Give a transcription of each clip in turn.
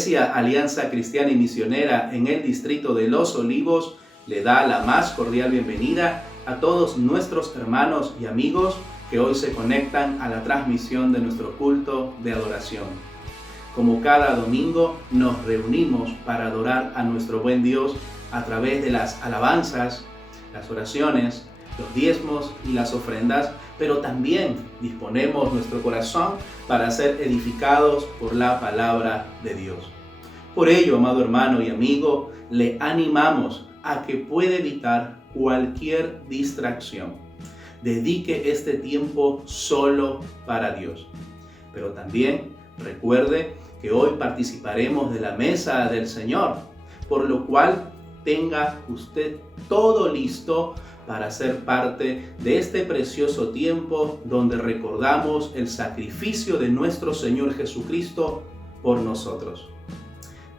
Iglesia Alianza Cristiana y Misionera en el distrito de Los Olivos le da la más cordial bienvenida a todos nuestros hermanos y amigos que hoy se conectan a la transmisión de nuestro culto de adoración. Como cada domingo nos reunimos para adorar a nuestro buen Dios a través de las alabanzas, las oraciones, los diezmos y las ofrendas, pero también disponemos nuestro corazón para ser edificados por la palabra de Dios. Por ello, amado hermano y amigo, le animamos a que pueda evitar cualquier distracción. Dedique este tiempo solo para Dios. Pero también recuerde que hoy participaremos de la mesa del Señor, por lo cual tenga usted todo listo para ser parte de este precioso tiempo donde recordamos el sacrificio de nuestro Señor Jesucristo por nosotros.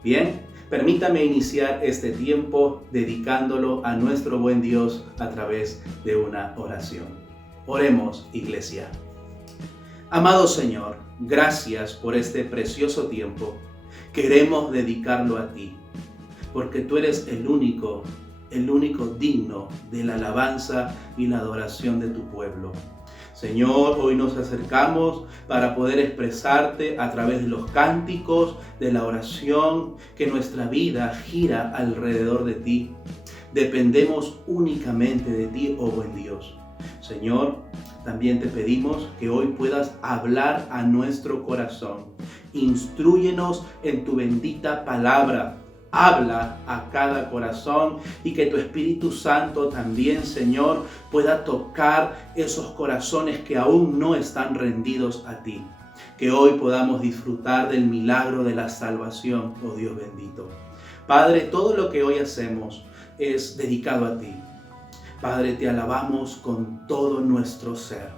Bien, permítame iniciar este tiempo dedicándolo a nuestro buen Dios a través de una oración. Oremos, Iglesia. Amado Señor, gracias por este precioso tiempo. Queremos dedicarlo a ti, porque tú eres el único digno de la alabanza y la adoración de tu pueblo. Señor, hoy nos acercamos para poder expresarte a través de los cánticos, de la oración, que nuestra vida gira alrededor de ti. Dependemos únicamente de ti, oh buen Dios. Señor, también te pedimos que hoy puedas hablar a nuestro corazón. Instrúyenos en tu bendita palabra. Habla a cada corazón y que tu Espíritu Santo también, Señor, pueda tocar esos corazones que aún no están rendidos a ti. Que hoy podamos disfrutar del milagro de la salvación, oh Dios bendito. Padre, todo lo que hoy hacemos es dedicado a ti. Padre, te alabamos con todo nuestro ser.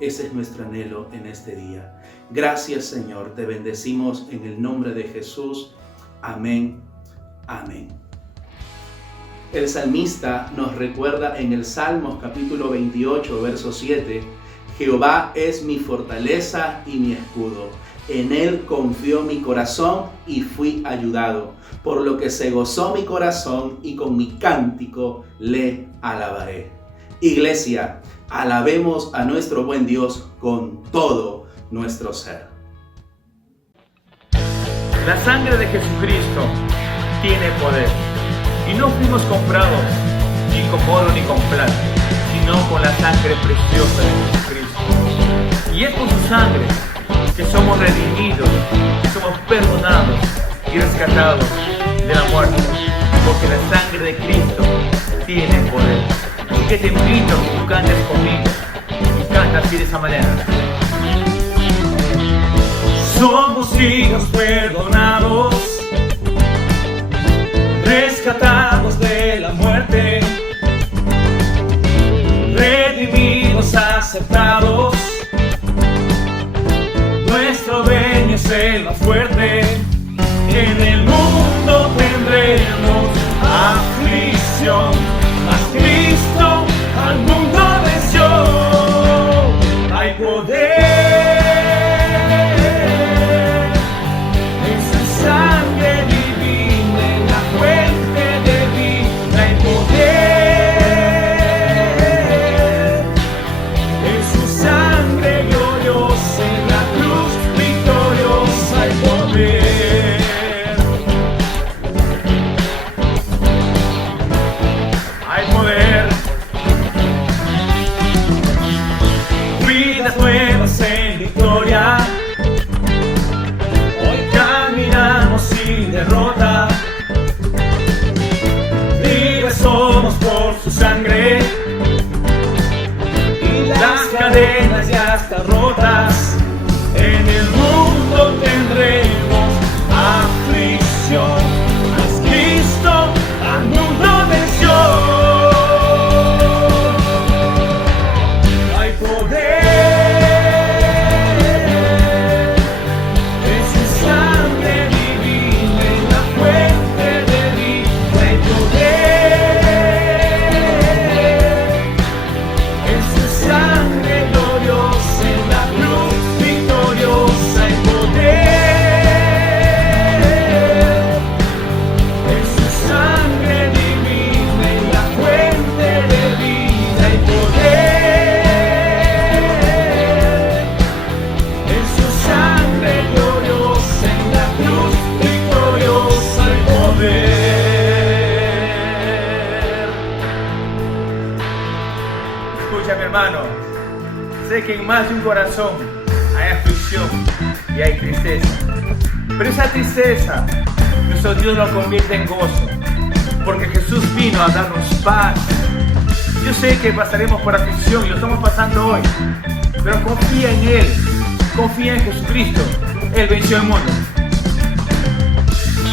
Ese es nuestro anhelo en este día. Gracias, Señor. Te bendecimos en el nombre de Jesús. Amén. Amén. El salmista nos recuerda en el Salmos capítulo 28, verso 7, Jehová es mi fortaleza y mi escudo. En él confió mi corazón y fui ayudado, por lo que se gozó mi corazón y con mi cántico le alabaré. Iglesia, alabemos a nuestro buen Dios con todo nuestro ser. La sangre de Jesucristo tiene poder, y no fuimos comprados ni con oro ni con plata, sino con la sangre preciosa de Jesucristo. Y es con su sangre que somos redimidos, que somos perdonados y rescatados de la muerte, porque la sangre de Cristo tiene poder. Así que te invito a que tú cantes conmigo y canta así de esa manera. Somos hijos perdonados, rescatados de la muerte, redimidos, aceptados. Nuestro dueño es el más fuerte. En el mundo tendremos aflicción, mas Cristo al mundo venció. Hay poder en su sangre divina, en la fuente de vida. Hay poder en su sangre gloriosa, en la cruz victoriosa. Hay poder. Hay poder. Vidas nuevas en victoria. Hoy caminamos sin derrota. Libres somos por su sangre. Y las cadenas ya están rotas. En el mundo tendremos aflicción, mas Cristo al mundo venció. Hay poder en su sangre divina, en la fuente de vida. Hay poder en su sangre gloriosa, en la cruz victoriosa. Hay poder hermano, sé que en más de un corazón hay aflicción y hay tristeza. Pero esa tristeza, nuestro Dios lo convierte en gozo, porque Jesús vino a darnos paz. Yo sé que pasaremos por aflicción y lo estamos pasando hoy, pero confía en Él, confía en Jesucristo. Él venció el mundo.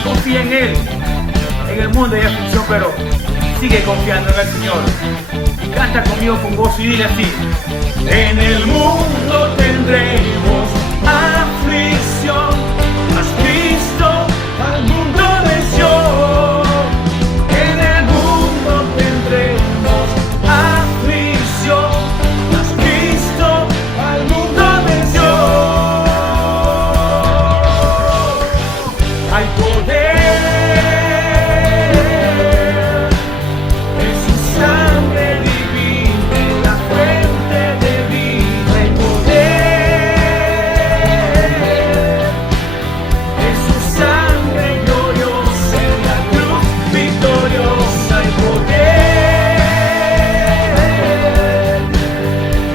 Confía en Él. En el mundo hay aflicción, pero sigue confiando en el Señor. Y canta conmigo con gozo y dile así: en el mundo tendremos aflicción, mas Cristo al mundo venció. En el mundo tendremos aflicción, mas Cristo al mundo venció. Hay poder en su sangre divina, en la fuente de vida. Hay poder en su sangre gloriosa, en la cruz victoriosa. Hay poder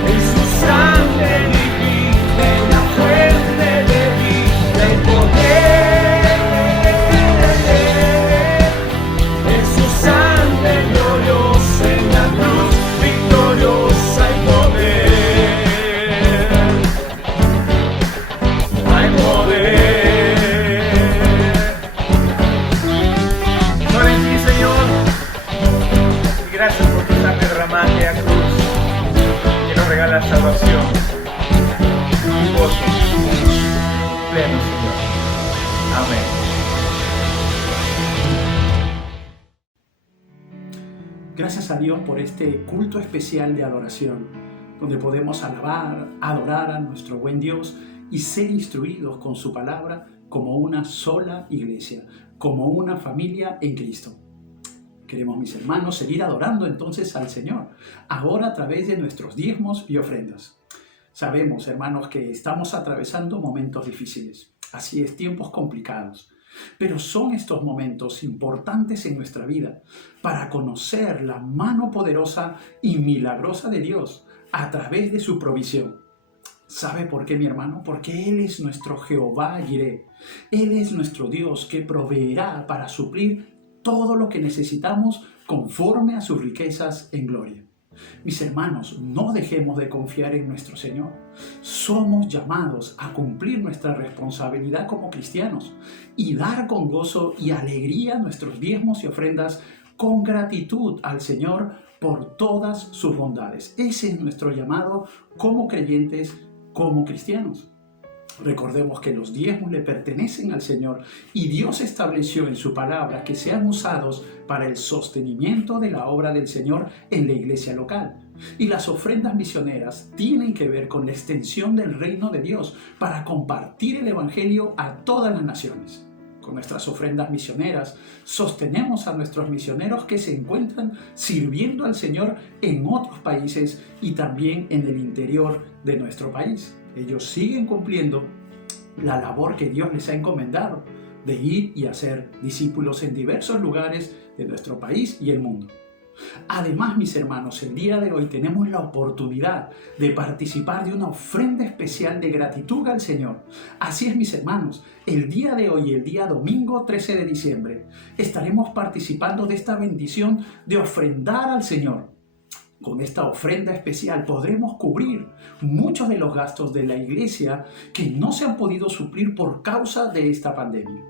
en su sangre divina, en la fuente de vida. Hay poder en su sangre gloriosa, en la cruz victoriosa. Hay poder, hay poder. Gloria en ti, Señor, y gracias por tu sangre derramada en la cruz, que nos regala salvación y gozo pleno, Señor. Amén. Gracias a Dios por este culto especial de adoración, donde podemos alabar, adorar a nuestro buen Dios y ser instruidos con su palabra como una sola iglesia, como una familia en Cristo. Queremos, mis hermanos, seguir adorando entonces al Señor, ahora a través de nuestros diezmos y ofrendas. Sabemos, hermanos, que estamos atravesando momentos difíciles, así es, tiempos complicados. Pero son estos momentos importantes en nuestra vida para conocer la mano poderosa y milagrosa de Dios a través de su provisión. ¿Sabe por qué, mi hermano? Porque Él es nuestro Jehová Jireh. Él es nuestro Dios que proveerá para suplir todo lo que necesitamos conforme a sus riquezas en gloria. Mis hermanos, no dejemos de confiar en nuestro Señor. Somos llamados a cumplir nuestra responsabilidad como cristianos y dar con gozo y alegría nuestros diezmos y ofrendas con gratitud al Señor por todas sus bondades. Ese es nuestro llamado como creyentes, como cristianos. Recordemos que los diezmos le pertenecen al Señor y Dios estableció en su palabra que sean usados para el sostenimiento de la obra del Señor en la iglesia local. Y las ofrendas misioneras tienen que ver con la extensión del reino de Dios para compartir el evangelio a todas las naciones. Con nuestras ofrendas misioneras sostenemos a nuestros misioneros que se encuentran sirviendo al Señor en otros países y también en el interior de nuestro país. Ellos siguen cumpliendo la labor que Dios les ha encomendado de ir y hacer discípulos en diversos lugares de nuestro país y el mundo. Además, mis hermanos, el día de hoy tenemos la oportunidad de participar de una ofrenda especial de gratitud al Señor. Así es, mis hermanos, el día de hoy, el día domingo 13 de diciembre, estaremos participando de esta bendición de ofrendar al Señor. Con esta ofrenda especial podremos cubrir muchos de los gastos de la iglesia que no se han podido suplir por causa de esta pandemia.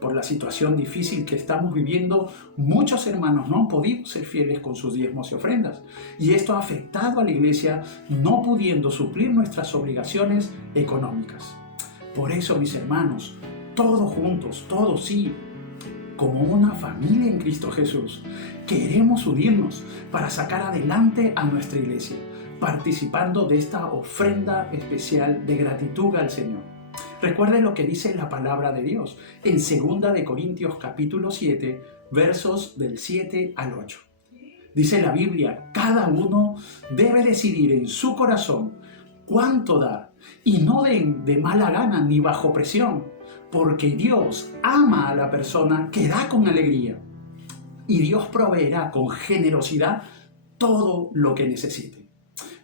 Por la situación difícil que estamos viviendo, muchos hermanos no han podido ser fieles con sus diezmos y ofrendas. Y esto ha afectado a la iglesia, no pudiendo suplir nuestras obligaciones económicas. Por eso, mis hermanos, todos juntos, todos sí, como una familia en Cristo Jesús, queremos unirnos para sacar adelante a nuestra iglesia, participando de esta ofrenda especial de gratitud al Señor. Recuerden lo que dice la palabra de Dios en 2 de Corintios capítulo 7, versos del 7 al 8. Dice la Biblia: cada uno debe decidir en su corazón cuánto dar, y no de mala gana ni bajo presión, porque Dios ama a la persona que da con alegría, y Dios proveerá con generosidad todo lo que necesite.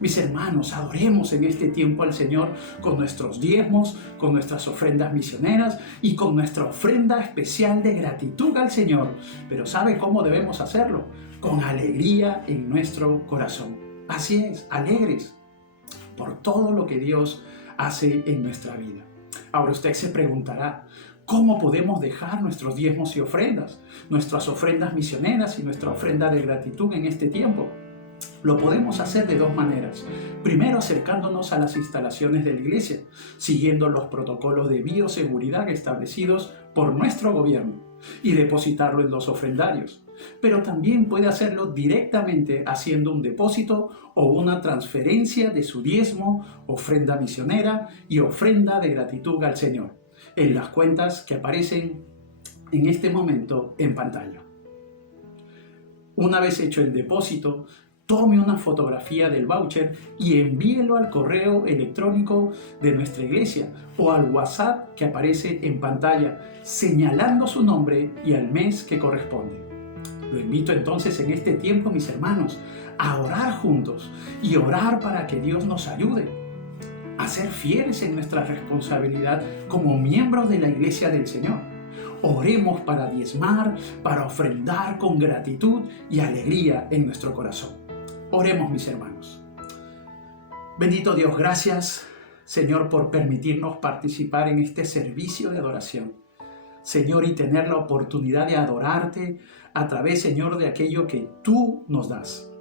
Mis hermanos, adoremos en este tiempo al Señor con nuestros diezmos, con nuestras ofrendas misioneras y con nuestra ofrenda especial de gratitud al Señor. Pero ¿sabe cómo debemos hacerlo? Con alegría en nuestro corazón. Así es, alegres por todo lo que Dios hace en nuestra vida. Ahora usted se preguntará, ¿cómo podemos dejar nuestros diezmos y ofrendas, nuestras ofrendas misioneras y nuestra ofrenda de gratitud en este tiempo? Lo podemos hacer de dos maneras. Primero, acercándonos a las instalaciones de la iglesia, siguiendo los protocolos de bioseguridad establecidos por nuestro gobierno y depositarlo en los ofrendarios. Pero también puede hacerlo directamente haciendo un depósito o una transferencia de su diezmo, ofrenda misionera y ofrenda de gratitud al Señor en las cuentas que aparecen en este momento en pantalla. Una vez hecho el depósito, tome una fotografía del voucher y envíelo al correo electrónico de nuestra iglesia o al WhatsApp que aparece en pantalla, señalando su nombre y el mes que corresponde. Lo invito entonces en este tiempo, mis hermanos, a orar juntos y orar para que Dios nos ayude a ser fieles en nuestra responsabilidad como miembros de la iglesia del Señor. Oremos para diezmar, para ofrendar con gratitud y alegría en nuestro corazón. Oremos, mis hermanos. Bendito Dios, gracias, Señor, por permitirnos participar en este servicio de adoración. Señor, y tener la oportunidad de adorarte a través, Señor, de aquello que tú nos das.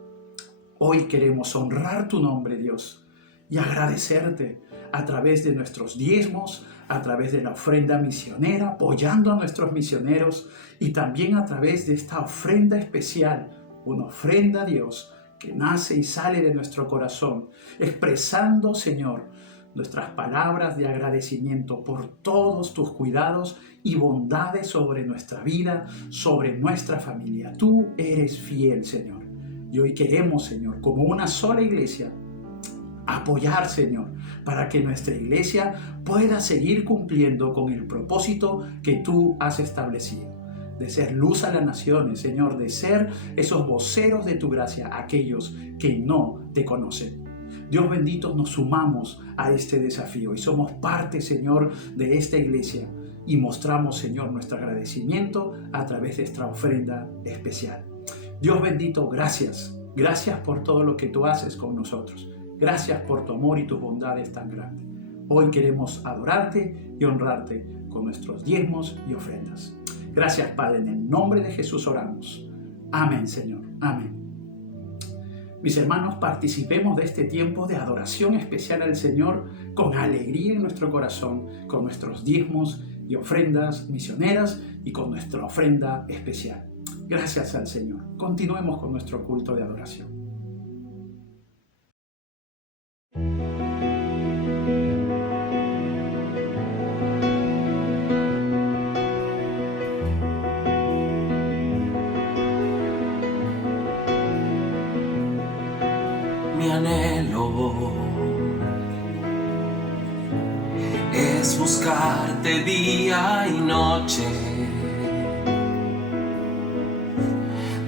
Hoy queremos honrar tu nombre, Dios, y agradecerte a través de nuestros diezmos, a través de la ofrenda misionera, apoyando a nuestros misioneros, y también a través de esta ofrenda especial, una ofrenda a Dios que nace y sale de nuestro corazón, expresando, Señor, nuestras palabras de agradecimiento por todos tus cuidados y bondades sobre nuestra vida, sobre nuestra familia. Tú eres fiel, Señor. Y hoy queremos, Señor, como una sola iglesia, apoyar, Señor, para que nuestra iglesia pueda seguir cumpliendo con el propósito que tú has establecido, de ser luz a las naciones, Señor, de ser esos voceros de tu gracia a aquellos que no te conocen. Dios bendito, nos sumamos a este desafío y somos parte, Señor, de esta iglesia y mostramos, Señor, nuestro agradecimiento a través de esta ofrenda especial. Dios bendito, gracias. Gracias por todo lo que tú haces con nosotros. Gracias por tu amor y tus bondades tan grandes. Hoy queremos adorarte y honrarte con nuestros diezmos y ofrendas. Gracias, Padre, en el nombre de Jesús oramos. Amén, Señor. Amén. Mis hermanos, participemos de este tiempo de adoración especial al Señor con alegría en nuestro corazón, con nuestros diezmos y ofrendas misioneras y con nuestra ofrenda especial. Gracias al Señor. Continuemos con nuestro culto de adoración. Mi anhelo es buscarte día y noche,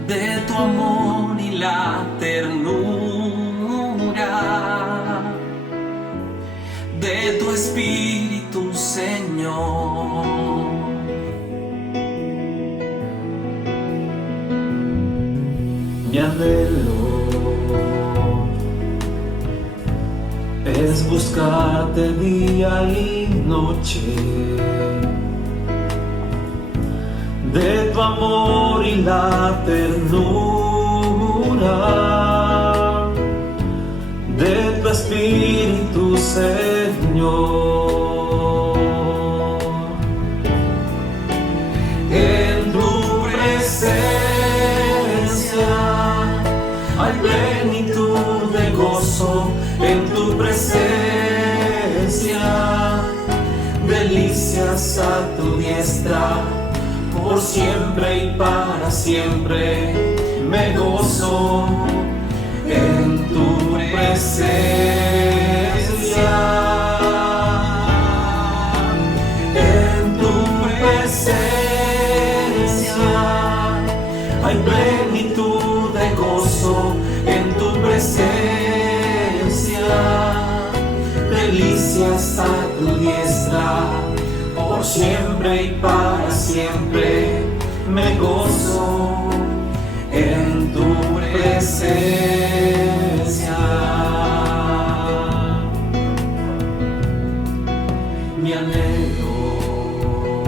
de tu amor y la ternura, de tu espíritu, Señor. Mi anhelo es buscarte día y noche, de tu amor y la ternura, de tu espíritu, Señor. En tu presencia hay plenitud de gozo, en tu presencia delicias a tu diestra, por siempre y para siempre me gozo en tu presencia. En tu presencia hay plenitud de gozo, en tu presencia delicias a tu diestra, por siempre y para siempre me gozo en tu presencia. Mi anhelo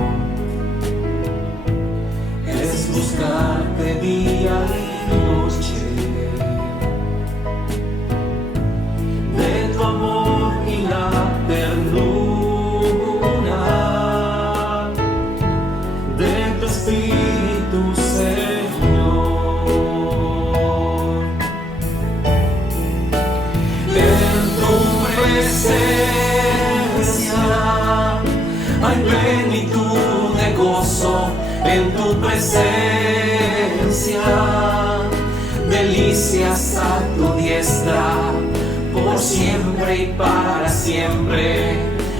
es buscarte día y noche, de tu amor y la ternura de tu Espíritu, Señor. En tu presencia hay plenitud de gozo, en tu presencia delicias a tu diestra, por siempre y para siempre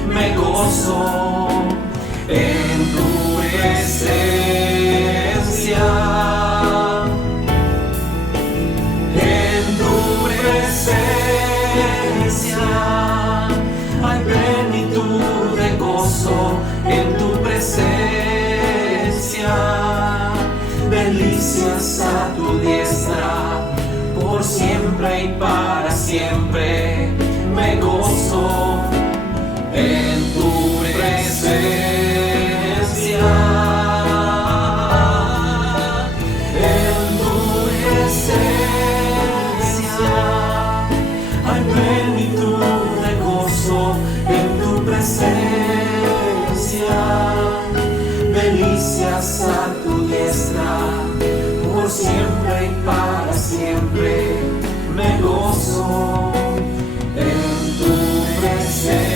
me gozo en tu presencia. En tu presencia hay plenitud de gozo, en tu presencia delicias a tu diestra, por siempre y para siempre me gozo en tu presencia. En tu presencia hay plenitud de gozo, en tu presencia delicias a tu diestra, por siempre y para siempre me gozo en tu presencia.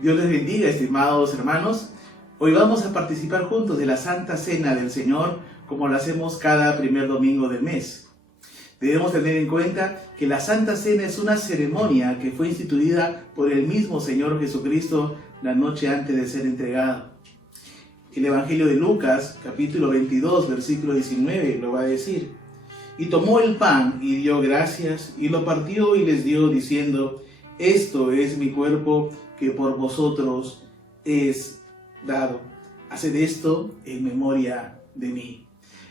Dios les bendiga, estimados hermanos. Hoy vamos a participar juntos de la Santa Cena del Señor, como lo hacemos cada primer domingo del mes. Debemos tener en cuenta que la Santa Cena es una ceremonia que fue instituida por el mismo Señor Jesucristo la noche antes de ser entregado. El Evangelio de Lucas, capítulo 22, versículo 19, lo va a decir. Y tomó el pan y dio gracias, y lo partió y les dio, diciendo: esto es mi cuerpo que por vosotros es dado. Haced esto en memoria de mí.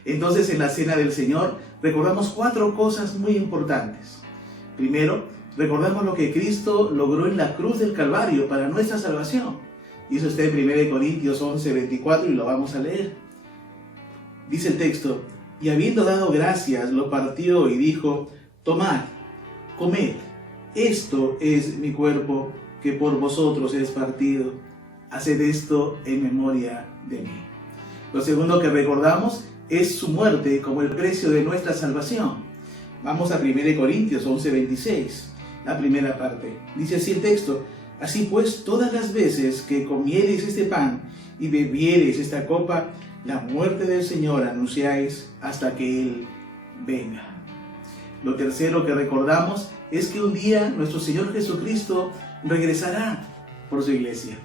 Entonces, en la Cena del Señor recordamos 4 cosas muy importantes. Primero, recordamos lo que Cristo logró en la cruz del Calvario para nuestra salvación. Y eso está en 1 Corintios 11, 24 y lo vamos a leer. Dice el texto: y habiendo dado gracias, lo partió y dijo: tomad, comed, esto es mi cuerpo que por vosotros es partido. Haced esto en memoria de mí. Lo segundo que recordamos es su muerte como el precio de nuestra salvación. Vamos a 1 Corintios 11, 26, la primera parte. Dice así el texto: así pues, todas las veces que comiereis este pan y bebiereis esta copa, la muerte del Señor anunciáis hasta que Él venga. Lo tercero que recordamos es que un día nuestro Señor Jesucristo regresará por su iglesia.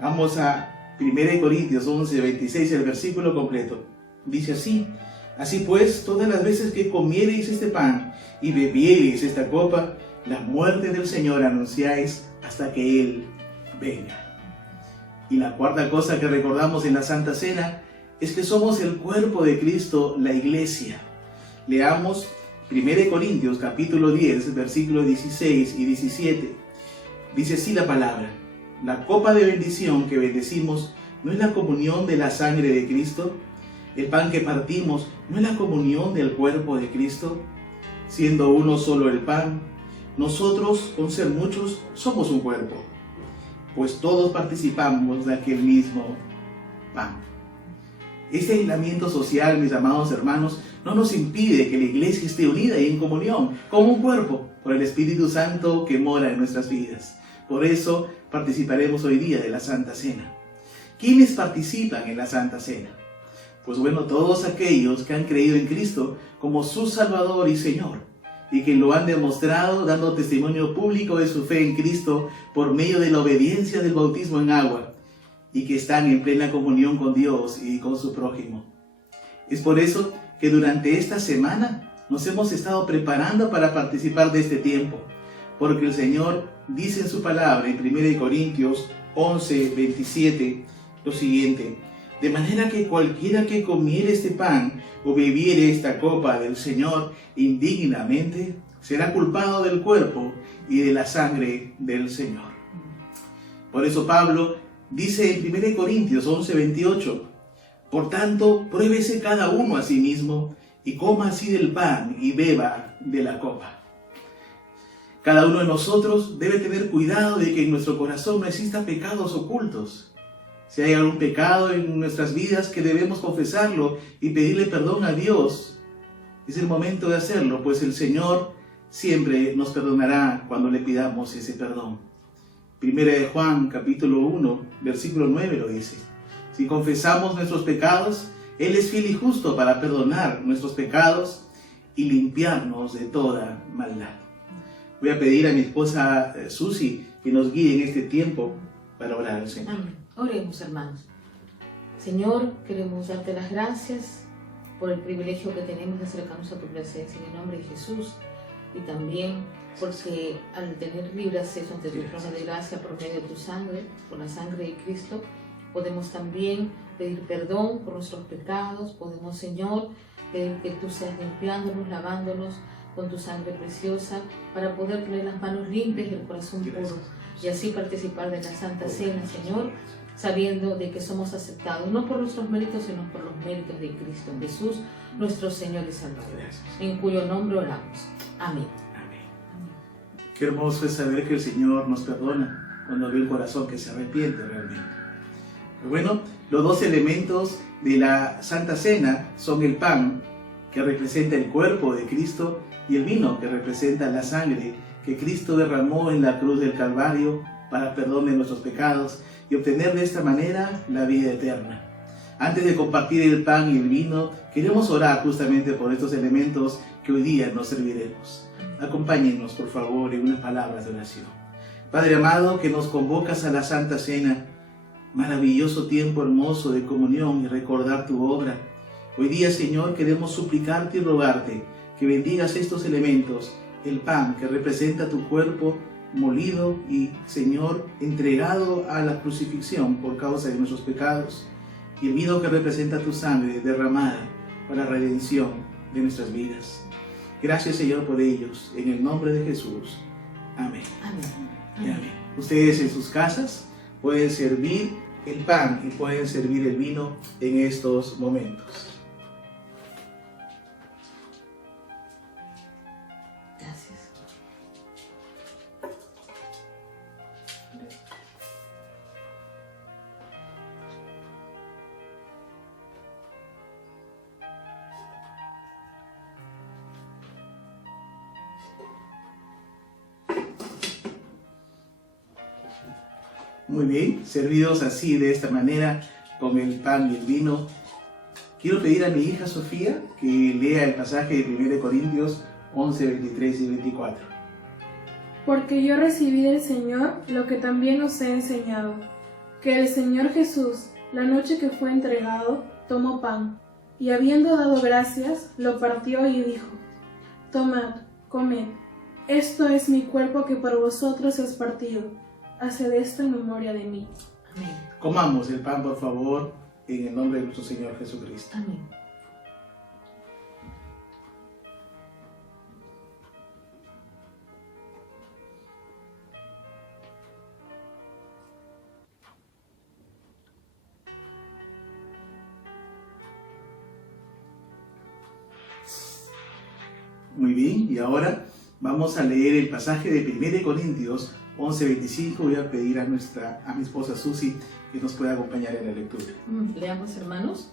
Vamos a 1 Corintios 11, 26, el versículo completo. Dice así: así pues, todas las veces que comiereis este pan y bebiereis esta copa, la muerte del Señor anunciáis hasta que Él venga. Y la cuarta cosa que recordamos en la Santa Cena es que somos el cuerpo de Cristo, la iglesia. Leamos 1 Corintios capítulo 10, versículos 16 y 17. Dice así la palabra: la copa de bendición que bendecimos, ¿no es la comunión de la sangre de Cristo? El pan que partimos, ¿no es la comunión del cuerpo de Cristo? Siendo uno solo el pan, nosotros, con ser muchos, somos un cuerpo, pues todos participamos de aquel mismo pan. Este aislamiento social, mis amados hermanos, no nos impide que la iglesia esté unida y en comunión, como un cuerpo, por el Espíritu Santo que mora en nuestras vidas. Por eso participaremos hoy día de la Santa Cena. ¿Quiénes participan en la Santa Cena? Pues bueno, todos aquellos que han creído en Cristo como su Salvador y Señor. y que lo han demostrado dando testimonio público de su fe en Cristo por medio de la obediencia del bautismo en agua, y que están en plena comunión con Dios y con su prójimo. Es por eso que durante esta semana nos hemos estado preparando para participar de este tiempo, porque el Señor dice en su palabra en 1 Corintios 11:27 lo siguiente: de manera que cualquiera que comiere este pan o bebiere esta copa del Señor indignamente, será culpado del cuerpo y de la sangre del Señor. Por eso Pablo dice en 1 Corintios 11:28, por tanto, pruébese cada uno a sí mismo y coma así del pan y beba de la copa. Cada uno de nosotros debe tener cuidado de que en nuestro corazón no existan pecados ocultos. Si hay algún pecado en nuestras vidas, que debemos confesarlo y pedirle perdón a Dios. Es el momento de hacerlo, pues el Señor siempre nos perdonará cuando le pidamos ese perdón. Primera de Juan, capítulo 1, versículo 9 lo dice: si confesamos nuestros pecados, Él es fiel y justo para perdonar nuestros pecados y limpiarnos de toda maldad. Voy a pedir a mi esposa Susi que nos guíe en este tiempo para orar al Señor. Amén. Oremos, hermanos. Señor, queremos darte las gracias por el privilegio que tenemos de acercarnos a tu presencia en el nombre de Jesús, y también porque al tener libre acceso ante tu trono de gracia por medio de tu sangre, por la sangre de Cristo, podemos también pedir perdón por nuestros pecados. Podemos, Señor, pedir que tú seas limpiándonos, lavándonos con tu sangre preciosa, para poder tener las manos limpias y el corazón puro, y así participar de la Santa Cena, Señor, sabiendo de que somos aceptados, no por nuestros méritos, sino por los méritos de Cristo Jesús, nuestro Señor y Salvador, en cuyo nombre oramos. Amén. Qué hermoso es saber que el Señor nos perdona cuando ve un corazón que se arrepiente realmente. Pero bueno, los dos elementos de la Santa Cena son el pan, que representa el cuerpo de Cristo, y el vino, que representa la sangre que Cristo derramó en la cruz del Calvario para perdón de nuestros pecados y obtener de esta manera la vida eterna. Antes de compartir el pan y el vino, queremos orar justamente por estos elementos que hoy día nos serviremos. Acompáñenos, por favor, en unas palabras de oración. Padre amado, que nos convocas a la Santa Cena, maravilloso tiempo hermoso de comunión y recordar tu obra. Hoy día, Señor, queremos suplicarte y rogarte que bendigas estos elementos: el pan, que representa tu cuerpo molido y, Señor, entregado a la crucifixión por causa de nuestros pecados, y el vino, que representa tu sangre derramada para la redención de nuestras vidas. Gracias, Señor, por ellos, en el nombre de Jesús. Amén. Amén. Y amén. Ustedes en sus casas pueden servir el pan y pueden servir el vino en estos momentos. Gracias. Muy bien, servidos así, de esta manera, con el pan y el vino, quiero pedir a mi hija Sofía que lea el pasaje de 1 Corintios 11, 23 y 24. Porque yo recibí del Señor lo que también os he enseñado, que el Señor Jesús, la noche que fue entregado, tomó pan, y habiendo dado gracias, lo partió y dijo: tomad, comed, esto es mi cuerpo que por vosotros es partido. Haced esto en memoria de mí. Amén. Comamos el pan, por favor, en el nombre de nuestro Señor Jesucristo. Amén. Muy bien, y ahora vamos a leer el pasaje de 1 Corintios 11:25. Voy a pedir a mi esposa Susi que nos pueda acompañar en la lectura. Leamos, hermanos.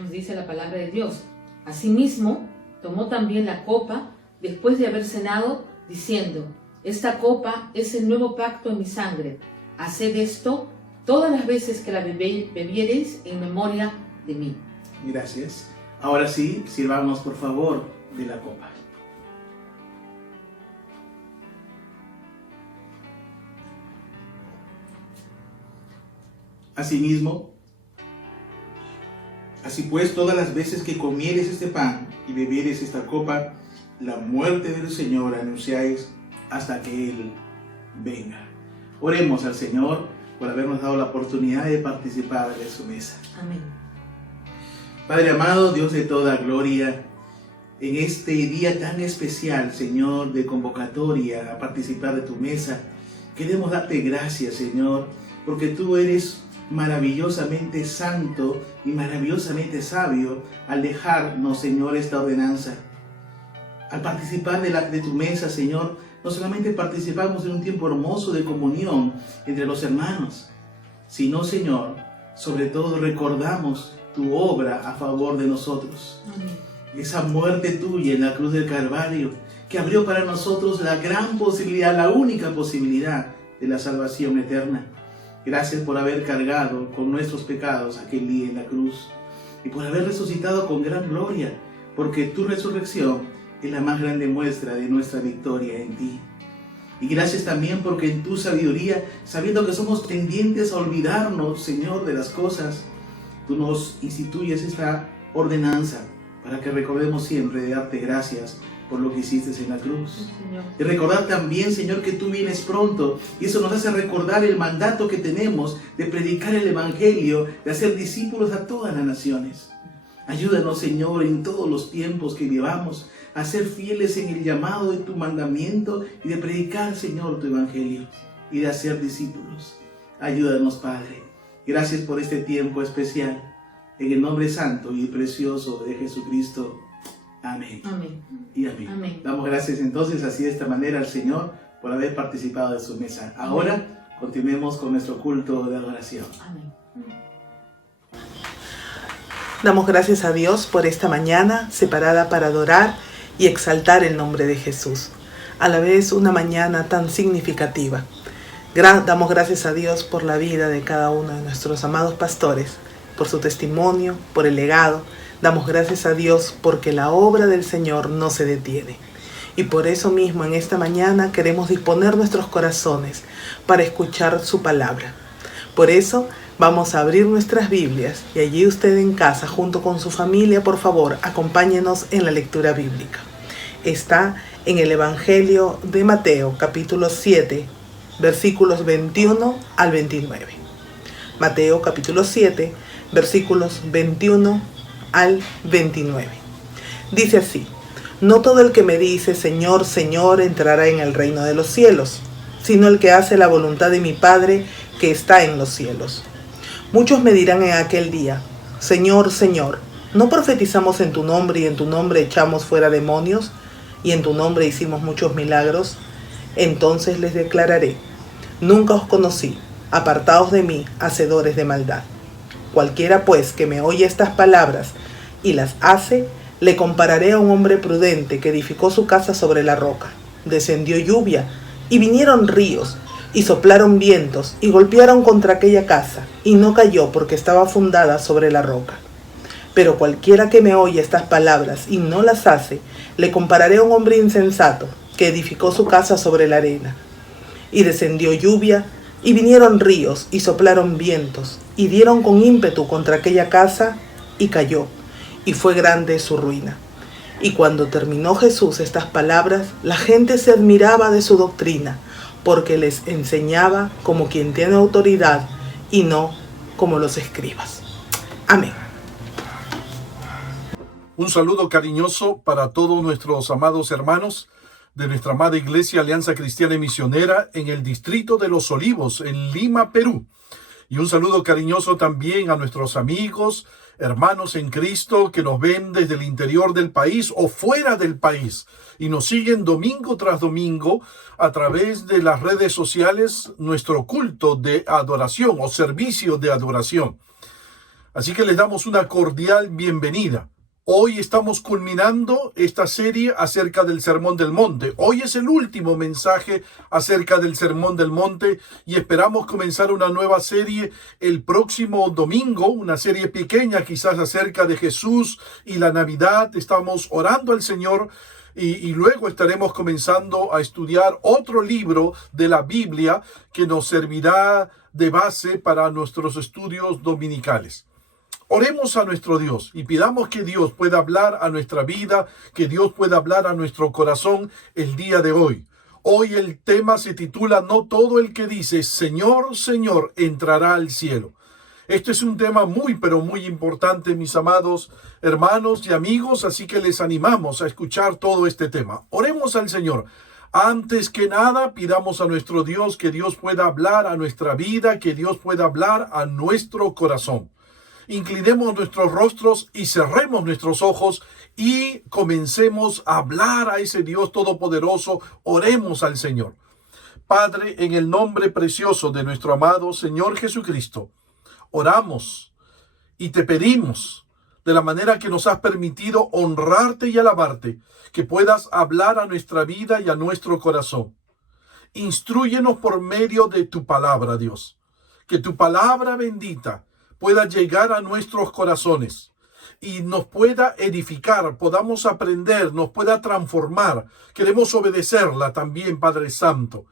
Nos dice la palabra de Dios: asimismo, tomó también la copa después de haber cenado, diciendo: esta copa es el nuevo pacto en mi sangre. Haced esto todas las veces que la bebiereis en memoria de mí. Gracias. Ahora sí, sirvamos por favor de la copa. Asimismo, así pues, todas las veces que comieres este pan y bebieres esta copa, la muerte del Señor anunciáis hasta que Él venga. Oremos al Señor por habernos dado la oportunidad de participar de su mesa. Amén. Padre amado, Dios de toda gloria, en este día tan especial, Señor, de convocatoria a participar de tu mesa, queremos darte gracias, Señor, porque tú eres maravillosamente santo y maravillosamente sabio al dejarnos, Señor, esta ordenanza. Al participar de tu mesa, Señor, no solamente participamos en un tiempo hermoso de comunión entre los hermanos, sino, Señor, sobre todo recordamos tu obra a favor de nosotros. Amén. Esa muerte tuya en la cruz del Calvario, que abrió para nosotros la gran posibilidad, la única posibilidad de la salvación eterna. Gracias por haber cargado con nuestros pecados aquel día en la cruz y por haber resucitado con gran gloria, porque tu resurrección es la más grande muestra de nuestra victoria en ti. Y gracias también porque en tu sabiduría, sabiendo que somos tendientes a olvidarnos, Señor, de las cosas, tú nos instituyes esta ordenanza para que recordemos siempre de darte gracias por lo que hiciste en la cruz. Señor. Y recordar también, Señor, que tú vienes pronto, y eso nos hace recordar el mandato que tenemos de predicar el Evangelio, de hacer discípulos a todas las naciones. Ayúdanos, Señor, en todos los tiempos que llevamos, a ser fieles en el llamado de tu mandamiento y de predicar, Señor, tu Evangelio y de hacer discípulos. Ayúdanos, Padre. Gracias por este tiempo especial. En el nombre santo y precioso de Jesucristo. Amén. Amén. Y amén. Amén. Damos gracias entonces así de esta manera al Señor por haber participado de su mesa. Ahora continuemos con nuestro culto de adoración. Amén. Damos gracias a Dios por esta mañana separada para adorar y exaltar el nombre de Jesús. A la vez una mañana tan significativa. Damos gracias a Dios por la vida de cada uno de nuestros amados pastores, por su testimonio, por el legado. Damos gracias a Dios porque la obra del Señor no se detiene. Y por eso mismo en esta mañana queremos disponer nuestros corazones para escuchar su palabra. Por eso vamos a abrir nuestras Biblias y allí usted en casa junto con su familia, por favor, acompáñenos en la lectura bíblica. Está en el Evangelio de Mateo, capítulo 7, versículos 21 al 29. Mateo, capítulo 7, versículos 21 al 29. Dice así: no todo el que me dice Señor, Señor entrará en el reino de los cielos, sino el que hace la voluntad de mi Padre que está en los cielos. Muchos me dirán en aquel día: Señor, Señor, ¿no profetizamos en tu nombre y en tu nombre echamos fuera demonios y en tu nombre hicimos muchos milagros? Entonces les declararé: nunca os conocí, apartaos de mí, hacedores de maldad. Cualquiera pues que me oye estas palabras y las hace, le compararé a un hombre prudente que edificó su casa sobre la roca. Descendió lluvia y vinieron ríos y soplaron vientos y golpearon contra aquella casa y no cayó porque estaba fundada sobre la roca. Pero cualquiera que me oye estas palabras y no las hace, le compararé a un hombre insensato que edificó su casa sobre la arena. Y descendió lluvia y vinieron ríos y soplaron vientos y dieron con ímpetu contra aquella casa y cayó, y fue grande su ruina. Y cuando terminó Jesús estas palabras, la gente se admiraba de su doctrina, porque les enseñaba como quien tiene autoridad y no como los escribas. Amén. Un saludo cariñoso para todos nuestros amados hermanos de nuestra amada Iglesia Alianza Cristiana y Misionera en el Distrito de Los Olivos, en Lima, Perú. Y un saludo cariñoso también a nuestros amigos, hermanos en Cristo que nos ven desde el interior del país o fuera del país y nos siguen domingo tras domingo a través de las redes sociales, nuestro culto de adoración o servicio de adoración. Así que les damos una cordial bienvenida. Hoy estamos culminando esta serie acerca del Sermón del Monte. Hoy es el último mensaje acerca del Sermón del Monte y esperamos comenzar una nueva serie el próximo domingo, una serie pequeña quizás acerca de Jesús y la Navidad. Estamos orando al Señor y luego estaremos comenzando a estudiar otro libro de la Biblia que nos servirá de base para nuestros estudios dominicales. Oremos a nuestro Dios y pidamos que Dios pueda hablar a nuestra vida, que Dios pueda hablar a nuestro corazón el día de hoy. Hoy el tema se titula No todo el que dice Señor, Señor entrará al cielo. Este es un tema muy, pero muy importante, mis amados hermanos y amigos, así que les animamos a escuchar todo este tema. Oremos al Señor. Antes que nada, pidamos a nuestro Dios que Dios pueda hablar a nuestra vida, que Dios pueda hablar a nuestro corazón. Inclinemos nuestros rostros y cerremos nuestros ojos y comencemos a hablar a ese Dios todopoderoso. Oremos al Señor. Padre, en el nombre precioso de nuestro amado Señor Jesucristo, oramos y te pedimos, de la manera que nos has permitido honrarte y alabarte, que puedas hablar a nuestra vida y a nuestro corazón. Instrúyenos por medio de tu palabra, Dios. Que tu palabra bendita pueda llegar a nuestros corazones y nos pueda edificar, podamos aprender, nos pueda transformar. Queremos obedecerla también, Padre Santo.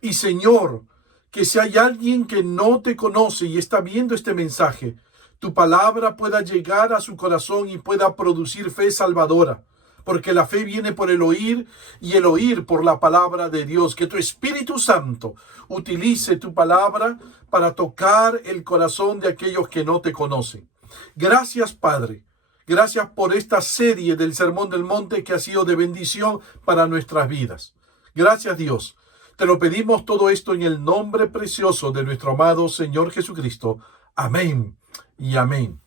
Y Señor, que si hay alguien que no te conoce y está viendo este mensaje, tu palabra pueda llegar a su corazón y pueda producir fe salvadora. Porque la fe viene por el oír y el oír por la palabra de Dios. Que tu Espíritu Santo utilice tu palabra para tocar el corazón de aquellos que no te conocen. Gracias, Padre. Gracias por esta serie del Sermón del Monte que ha sido de bendición para nuestras vidas. Gracias, Dios. Te lo pedimos todo esto en el nombre precioso de nuestro amado Señor Jesucristo. Amén y amén.